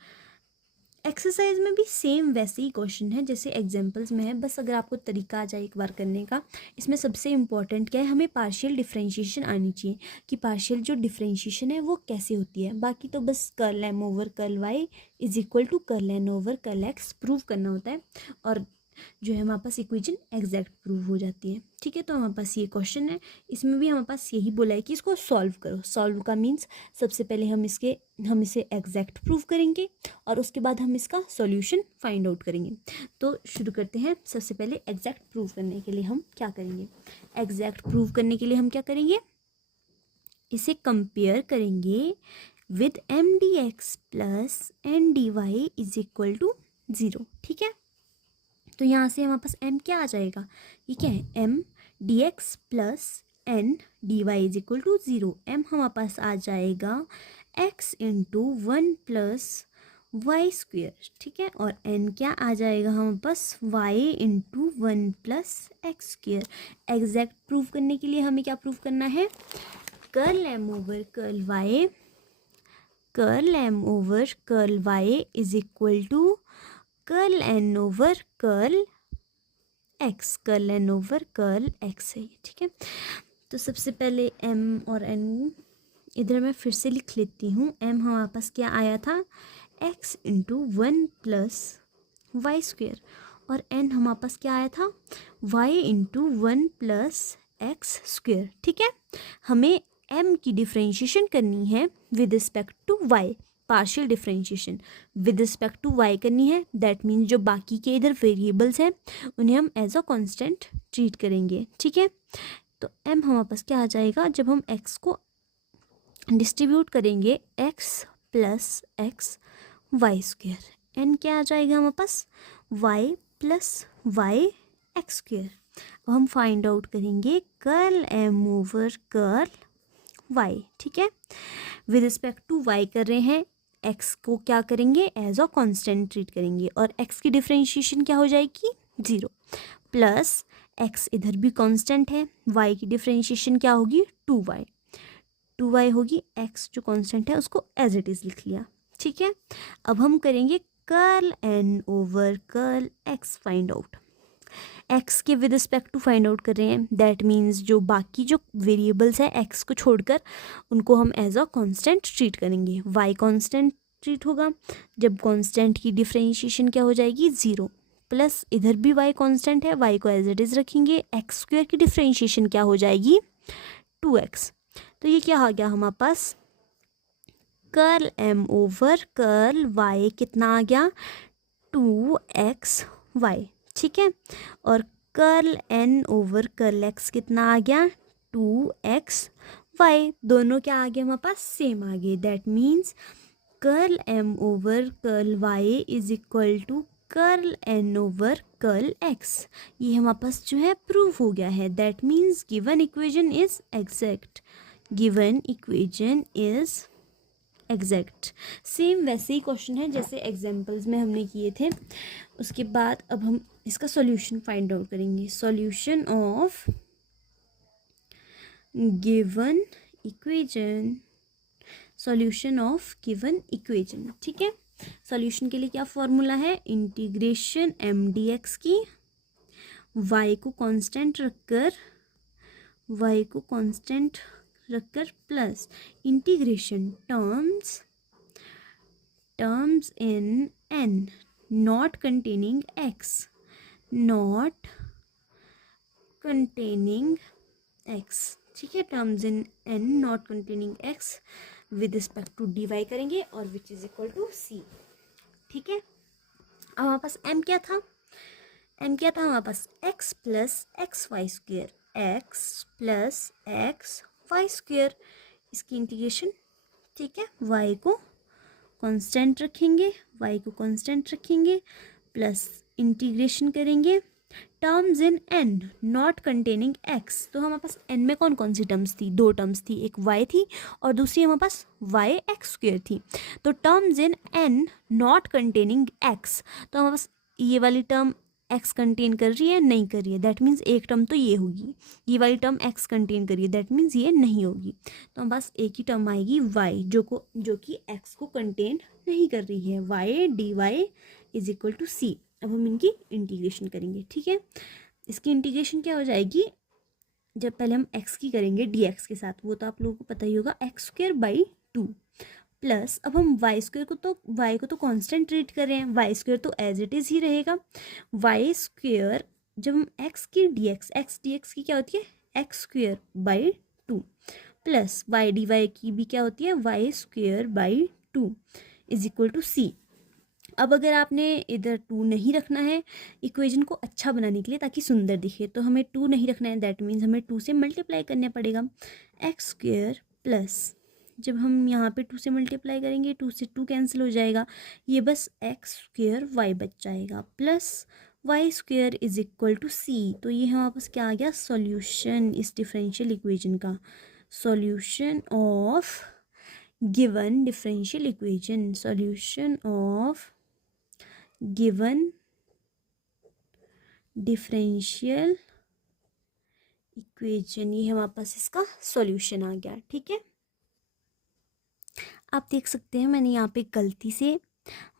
Exercise में भी सेम वैसे ही क्वेश्चन है जैसे एग्जाम्पल्स में है, बस अगर आपको तरीका आ जाए एक बार करने का। इसमें सबसे इम्पॉर्टेंट क्या है, हमें पार्शियल डिफरेंशिएशन आनी चाहिए कि पार्शियल जो डिफरेंशिएशन है वो कैसे होती है। बाकी तो बस curl M over curl Y is equal to curl N over curl x prove करना होता है, और जो है हमारे पास इक्वेशन एग्जैक्ट प्रूव हो जाती है। ठीक है, तो हमारे पास ये क्वेश्चन है, इसमें भी हमारे पास यही बोला है कि इसको सॉल्व करो। सॉल्व का मीन्स सबसे पहले हम इसे एग्जैक्ट प्रूव करेंगे और उसके बाद हम इसका सॉल्यूशन फाइंड आउट करेंगे। तो शुरू करते हैं। सबसे पहले एग्जैक्ट प्रूव करने के लिए हम क्या करेंगे, एग्जैक्ट प्रूव करने के लिए हम क्या करेंगे, इसे कंपेयर करेंगे with m D x plus N D Y is equal to 0। ठीक है, तो यहाँ से हमारे पास m क्या आ जाएगा, ये क्या है, m dx plus n dy is equal to 0। m हमारे पास आ जाएगा x into 1 plus y square. ठीक है, और n क्या आ जाएगा हमारे पास y into 1 plus x square. Exact prove करने के लिए हमें क्या प्रूव करना है, curl m over curl y is equal to curl N over curl x है। ठीक है, तो सबसे पहले m और n इधर मैं फिर से लिख लेती हूँ। m हमारे पास क्या आया था, x into 1 plus y square, और n हमारे पास क्या आया था, y into 1 plus x square. ठीक है, हमें m की डिफ्रेंशिएशन करनी है with respect to y, partial differentiation with respect to y करनी है। दैट मीन्स जो बाकी के इधर वेरिएबल्स हैं उन्हें हम एज अ कांस्टेंट ट्रीट करेंगे। ठीक है, तो m हमारे पास क्या आ जाएगा, जब हम x को डिस्ट्रीब्यूट करेंगे x plus x y square, n क्या आ जाएगा हमारे पास, y plus y x square. अब हम फाइंड आउट करेंगे curl m over curl y। ठीक है, विद रिस्पेक्ट टू y कर रहे हैं, x को क्या करेंगे, एज अ कांस्टेंट ट्रीट करेंगे, और x की डिफरेंशिएशन क्या हो जाएगी 0 प्लस x इधर भी कांस्टेंट है, y की डिफरेंशिएशन क्या होगी 2y होगी, x जो कांस्टेंट है उसको एज इट इज़ लिख लिया। ठीक है, अब हम करेंगे curl n over curl x find out. X के with respect to find out कर रहे हैं, दैट मीन्स जो बाकी जो वेरिएबल्स है एक्स को छोड़कर उनको हम एज अ कांस्टेंट ट्रीट करेंगे। वाई कांस्टेंट ट्रीट होगा जब कांस्टेंट की डिफरेंशिएशन क्या हो जाएगी 0, प्लस इधर भी वाई कांस्टेंट है, वाई को एज इट इज़ रखेंगे, एक्स स्क्वायर की डिफरेंशिएशन क्या हो जाएगी 2x। तो ये क्या आ गया हमारे पास curl m over curl y कितना आ गया 2xy, ठीक है। और curl n over curl x कितना आ गया 2xy, दोनों क्या आ गए हमारे पास सेम आ गए। That means curl m over curl y is equal to curl n over curl x। ये हमारे पास जो है प्रूव हो गया है। That means given equation is exact, given equation is exact. Same वैसे ही क्वेश्चन है जैसे एग्जाम्पल्स में हमने किए थे। उसके बाद अब हम इसका सॉल्यूशन फाइंड आउट करेंगे। Solution of given equation, solution of given equation, ठीक है। सॉल्यूशन के लिए क्या फॉर्मूला है, इंटीग्रेशन एम डी एक्स की y को कांस्टेंट रखकर, y को कांस्टेंट रखकर plus integration terms in n not containing x, not containing x, ठीक है। Terms in n not containing x with respect to dy करेंगे और which is equal to c, ठीक है। अब हमारे पास m क्या था, m क्या था हमारे पास x plus x y square, x plus x y square, इसकी इंटीग्रेशन, ठीक है। y को कांस्टेंट रखेंगे, y को कांस्टेंट रखेंगे प्लस इंटीग्रेशन करेंगे terms in n not containing x। तो हमारे पास n में कौन कौन सी टर्म्स थी, दो टर्म्स थी, एक y थी और दूसरी हमारे पास y एक्स स्क्वेयर थी। तो terms in n not containing x, तो हमारे पास ये वाली टर्म x कंटेन कर रही है, नहीं कर रही है, दैट मीन्स एक टर्म तो ये होगी, ये वाली टर्म x कंटेन कर रही है, दैट मीन्स ये नहीं होगी। तो हमारे पास एक ही टर्म आएगी y जो कि x को कंटेन नहीं कर रही है, y dy is equal to c। अब हम इनकी इंटीग्रेशन करेंगे, ठीक है। इसकी इंटीग्रेशन क्या हो जाएगी, जब पहले हम x की करेंगे dx के साथ, वो तो आप लोगों को पता ही होगा, एक्स स्क्वेयर बाई 2 प्लस अब हम वाई स्क्वेयर को तो y को तो कांस्टेंट ट्रीट कर रहे हैं, वाई स्क्वेयर तो एज इट इज़ ही रहेगा। वाई स्क्वेयर जब हम x की dx, x dx की क्या होती है x square by 2 plus y dy की भी क्या होती है y square by 2 is equal to c। अब अगर आपने इधर 2 नहीं रखना है इक्वेशन को अच्छा बनाने के लिए ताकि सुंदर दिखे, तो हमें 2 नहीं रखना है, दैट मीन्स हमें 2 से मल्टीप्लाई करना पड़ेगा। एक्स स्क्वेयर प्लस जब हम यहाँ पे 2 से मल्टीप्लाई करेंगे 2 से 2 कैंसिल हो जाएगा, ये बस एक्स स्क्वेयर वाई बच जाएगा plus y square is equal to c. तो ये हमारे पास क्या आ गया सॉल्यूशन इस डिफरेंशियल इक्वेशन का, solution of given differential equation, solution of given differential equation, ये हमारे पास इसका सॉल्यूशन आ गया, ठीक है। आप देख सकते हैं मैंने यहाँ पे गलती से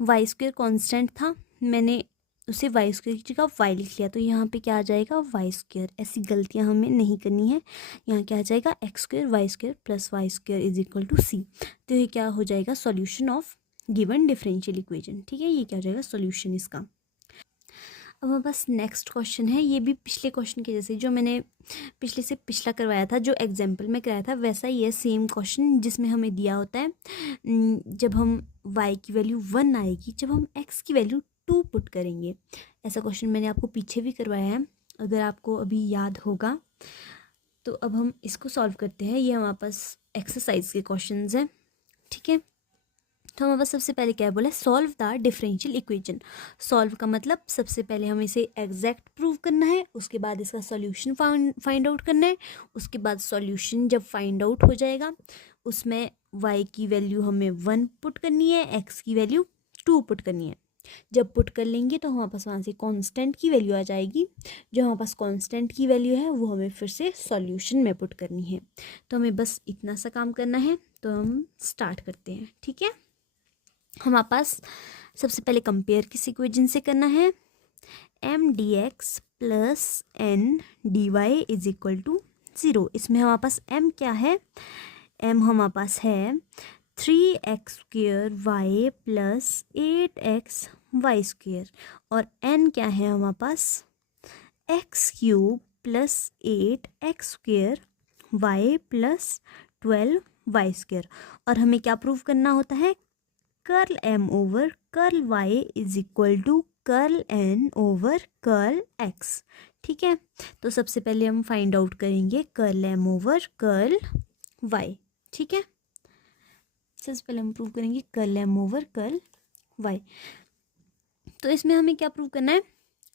वाई स्क्वेयर कॉन्स्टेंट था, मैंने उसे वाई स्क्वेयर की जगह वाई लिख लिया, तो यहाँ पे क्या आ जाएगा वाई स्क्वेयर। ऐसी गलतियाँ हमें नहीं करनी है। यहाँ क्या आ जाएगा x square y square plus y square is equal to c. तो ये क्या हो जाएगा solution of given differential equation, ठीक है। ये क्या हो जाएगा सॉल्यूशन इसका। अब हमारे पास नेक्स्ट क्वेश्चन है, ये भी पिछले क्वेश्चन के जैसे जो मैंने पिछले से पिछला करवाया था, जो एग्जाम्पल में कराया था वैसा ही है सेम क्वेश्चन, जिसमें हमें दिया होता है जब हम y की वैल्यू 1 आएगी, जब हम x की वैल्यू 2 पुट करेंगे। ऐसा क्वेश्चन मैंने आपको पीछे भी करवाया है, अगर आपको अभी याद होगा। तो अब हम इसको सॉल्व करते हैं। ये हमारे पास एक्सरसाइज के क्वेश्चंस हैं, ठीक है। तो हमारे पास सबसे पहले क्या बोला solve the differential equation. Solve का मतलब सबसे पहले हमें इसे एग्जैक्ट प्रूव करना है, उसके बाद इसका सॉल्यूशन फाइंड आउट करना है, उसके बाद सॉल्यूशन जब फाइंड आउट हो जाएगा उसमें y की वैल्यू हमें 1 पुट करनी है, x की वैल्यू 2 पुट करनी है। जब पुट कर लेंगे तो हमारे पास वहाँ से कांस्टेंट की वैल्यू आ जाएगी, जो हमारे पास कांस्टेंट की वैल्यू है वो हमें फिर से सॉल्यूशन में पुट करनी है। तो हमें बस इतना सा काम करना है, तो हम स्टार्ट करते हैं, ठीक है। हमारे पास सबसे पहले कंपेयर किस इक्वेशन से करना है, M D x plus N D Y is equal to 0। इसमें हमारे पास m क्या है, m हमारे पास है 3x² y plus 8x y square, और n क्या है हमारे पास x³ plus 8x² y plus 12 y square. और हमें क्या प्रूव करना होता है, curl m over curl y is equal to curl n over curl x। ठीक है, तो सबसे पहले हम फाइंड आउट करेंगे curl m over curl y। ठीक है, सबसे पहले हम प्रूव करेंगे curl m over curl y। तो इसमें हमें क्या प्रूव करना है,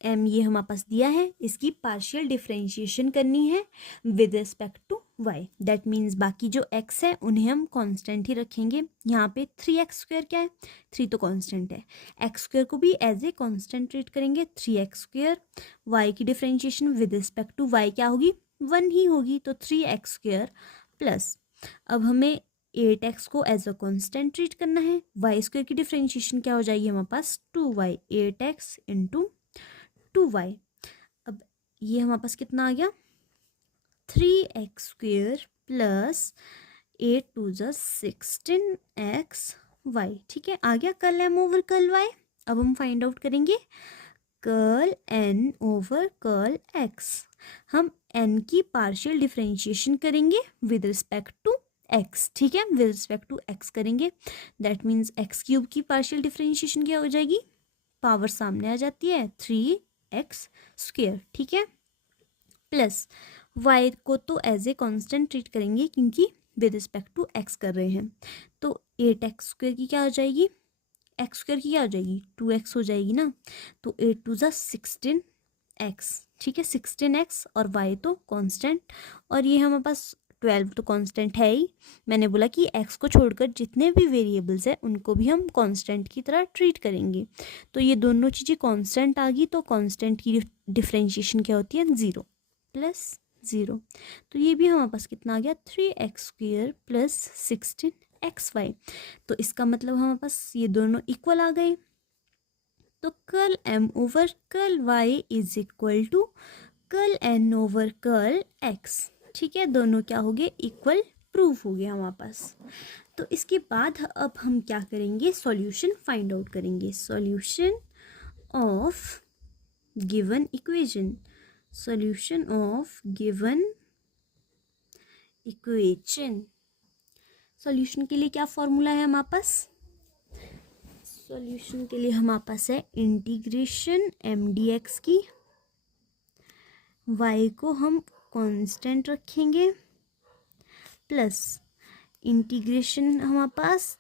m ये हमारे पास दिया है, इसकी पार्शियल डिफरेंशिएशन करनी है with respect to y। That means बाकी जो x है उन्हें हम कांस्टेंट ही रखेंगे। यहाँ पे 3x² क्या है, 3 तो कांस्टेंट है, x² को भी एज ए कांस्टेंट ट्रीट करेंगे। 3x², y की differentiation with respect to y क्या होगी, 1 ही होगी, तो 3x² प्लस, अब हमें 8x को एज अ कांस्टेंट ट्रीट करना है। y² की डिफरेंशिएशन क्या हो जाएगी हमारे पास 2y, 8x इंटू 2y। अब ये हमारे पास कितना आ गया 3x² प्लस 8 2 16x y। ठीक है, आ गया curl m over curl y। अब हम फाइंड आउट करेंगे curl n over curl x। हम n की पार्शियल डिफरेंशिएशन करेंगे विद रिस्पेक्ट टू x। ठीक है, विद रिस्पेक्ट टू x करेंगे, दैट मीन्स x³ की पार्शियल डिफरेंशिएशन क्या हो जाएगी, पावर सामने आ जाती है 3x²। ठीक है, प्लस y को तो एज ए कांस्टेंट ट्रीट करेंगे क्योंकि विद रिस्पेक्ट टू x कर रहे हैं, तो 8x² की क्या हो जाएगी, x² की क्या हो जाएगी 2x हो जाएगी ना, तो 8 2 16x। ठीक है, 16x और y तो कांस्टेंट, और ये हमारे पास 12 तो कांस्टेंट है ही। मैंने बोला कि x को छोड़कर जितने भी वेरिएबल्स हैं उनको भी हम कांस्टेंट की तरह ट्रीट करेंगे, तो ये दोनों चीज़ें कांस्टेंट आ गई, तो कांस्टेंट की डिफरेंशिएशन क्या होती है 0 प्लस 0, तो ये भी हमारे पास कितना आ गया 3x² प्लस 16xy। तो इसका मतलब हमारे पास ये दोनों इक्वल आ गए, तो curl m over curl y is equal to curl n over curl x। ठीक है, दोनों क्या हो गए इक्वल, प्रूफ हो गया हमारे पास। तो इसके बाद अब हम क्या करेंगे, सॉल्यूशन फाइंड आउट करेंगे, solution of given equation, solution of given equation. Solution के लिए क्या फॉर्मूला है हमारे पास, सॉल्यूशन के लिए हमारे पास है इंटीग्रेशन mdx की, y को हम कांस्टेंट रखेंगे, प्लस इंटीग्रेशन हमारे पास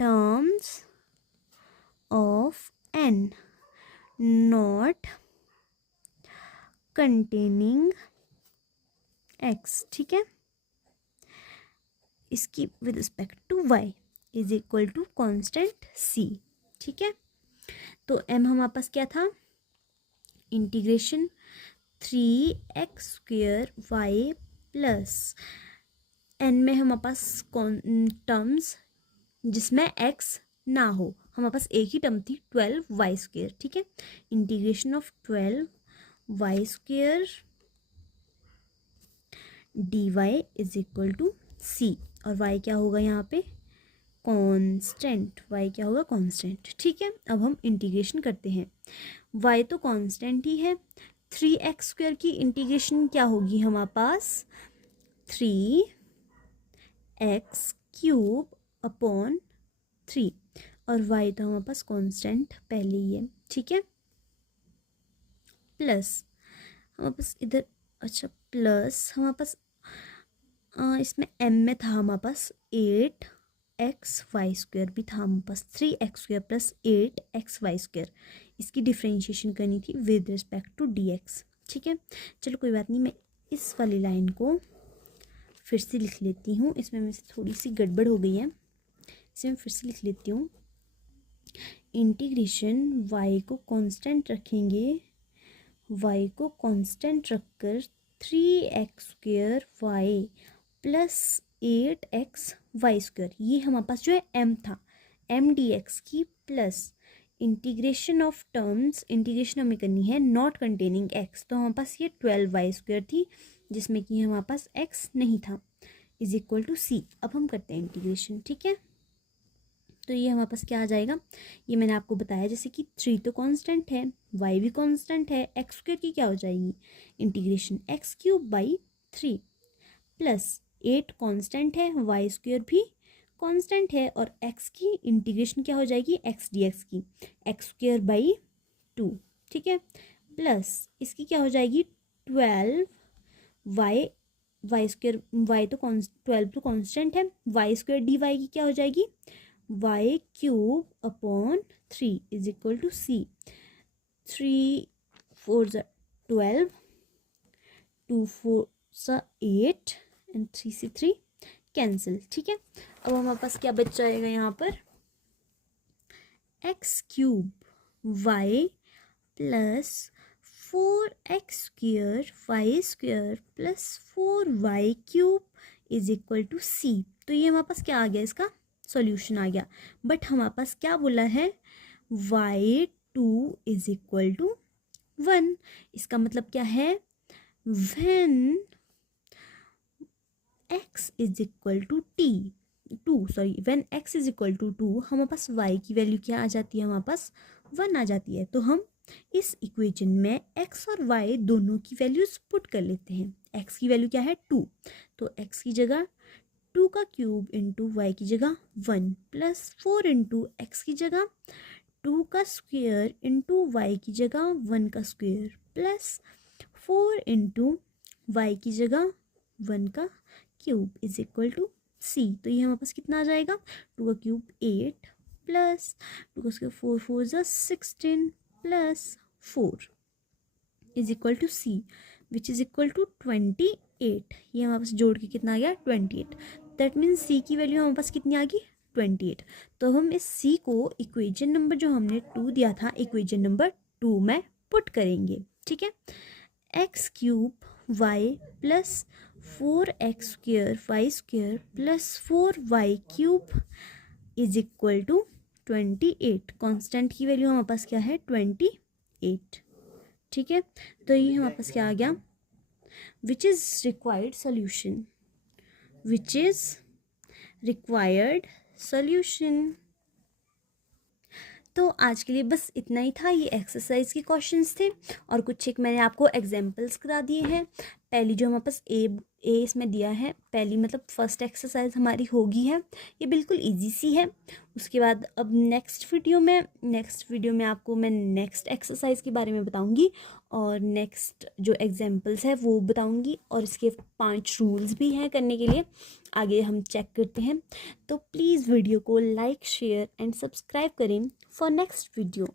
terms of n not containing x। ठीक है, इसकी with respect to y is equal to constant c। ठीक है, तो m हमारे पास क्या था, integration 3x² y plus n में हमारे पास टर्म्स जिसमें x ना हो, हमारे पास एक ही टर्म थी 12y²। ठीक है, integration of 12y² dy is equal to c, और y क्या होगा यहाँ पे कांस्टेंट, y क्या होगा कांस्टेंट। ठीक है, अब हम इंटीग्रेशन करते हैं, y तो कांस्टेंट ही है, 3x² की इंटीग्रेशन क्या होगी हमारे पास 3x³ अपॉन 3, और y तो हमारे पास कांस्टेंट पहले ही है। ठीक है, प्लस हमारे पास इधर, अच्छा प्लस हमारे पास इसमें m में था हमारे पास 8xy² भी था हमारे पास, 3x² प्लस 8xy², इसकी डिफरेंशिएशन करनी थी विद रिस्पेक्ट टू dx। ठीक है, चलो कोई बात नहीं, मैं इस वाली लाइन को फिर से लिख लेती हूँ, इसमें मेरे से थोड़ी सी गड़बड़ हो गई है, इसे मैं फिर से लिख लेती हूँ। इंटीग्रेशन y को कांस्टेंट रखेंगे, y को कांस्टेंट रखकर 3x² y प्लस 8xy², ये हमारे पास जो है m था, m dx की, plus integration of terms, integration हमें करनी है नॉट कंटेनिंग एक्स, तो हमारे पास ये 12y² थी जिसमें कि हमारे पास x नहीं था, इज इक्वल टू c। अब हम करते हैं इंटीग्रेशन, ठीक है। तो ये हमारे पास क्या आ जाएगा, ये मैंने आपको बताया जैसे कि 3 तो कांस्टेंट है, y भी कांस्टेंट है, x² की क्या हो जाएगी इंटीग्रेशन x³/3 प्लस 8 कांस्टेंट है, y² भी कांस्टेंट है, और x की इंटीग्रेशन क्या हो जाएगी x dx की x²/2, ठीक है, प्लस इसकी क्या हो जाएगी 12 y² y तो 12 तो कांस्टेंट है, y² dy की क्या हो जाएगी y³/3 is equal to c। 3 4 12, 2 4 8 and 3 से 3 कैंसिल, ठीक है। अब हमारे पास क्या बच जाएगा यहाँ पर x³ plus 4x² plus 4y³ is equal to c। तो ये हमारे पास क्या आ गया, इसका सॉल्यूशन आ गया। बट हमारे पास क्या बोला है y2 इज इक्वल टू 1। इसका मतलब क्या है when x is equal to when x is equal to 2 हमारे पास y की वैल्यू क्या आ जाती है, हमारे पास 1 आ जाती है। तो हम इस इक्वेशन में x और y दोनों की वैल्यूज पुट कर लेते हैं। x की वैल्यू क्या है 2, तो x की जगह 2 का क्यूब इंटू वाई की जगह 1 प्लस 4 इंटू एक्स की जगह 2 का स्क्वेयर इंटू वाई की जगह 1 का स्क्वेयर प्लस 4 इंटू वाई की जगह 1 का cube is equal to c। तो ये हमारे पास कितना आ जाएगा 2 का क्यूब 8 प्लस 2 का square 4 4 = 16 plus 4 is equal to c which is equal to 28। ये हमारे पास जोड़ के कितना आ गया 28। दैट मीन्स c की वैल्यू हमारे पास कितनी आ गई 28। तो हम इस c को इक्वेशन नंबर जो हमने 2 दिया था इक्वेशन नंबर 2 में पुट करेंगे, ठीक है। x³ y plus 4x² y² plus 4y³ is equal to 28। Constant की वैल्यू हमारे पास क्या है 28, ठीक है। तो ये हमारे पास क्या आ गया which is required solution, which is required solution. तो आज के लिए बस इतना ही था। ये एक्सरसाइज के क्वेश्चंस थे और कुछ एक मैंने आपको एग्जांपल्स करा दिए हैं। पहली जो हमारे पास ए इसमें दिया है, पहली मतलब फर्स्ट एक्सरसाइज हमारी होगी है, ये बिल्कुल इजी सी है। उसके बाद अब नेक्स्ट वीडियो में आपको मैं नेक्स्ट एक्सरसाइज के बारे में बताऊंगी और नेक्स्ट जो एग्जांपल्स है वो बताऊंगी, और इसके 5 रूल्स भी हैं करने के लिए, आगे हम चेक करते हैं। तो प्लीज़ वीडियो को लाइक शेयर एंड सब्सक्राइब करें फॉर नेक्स्ट वीडियो।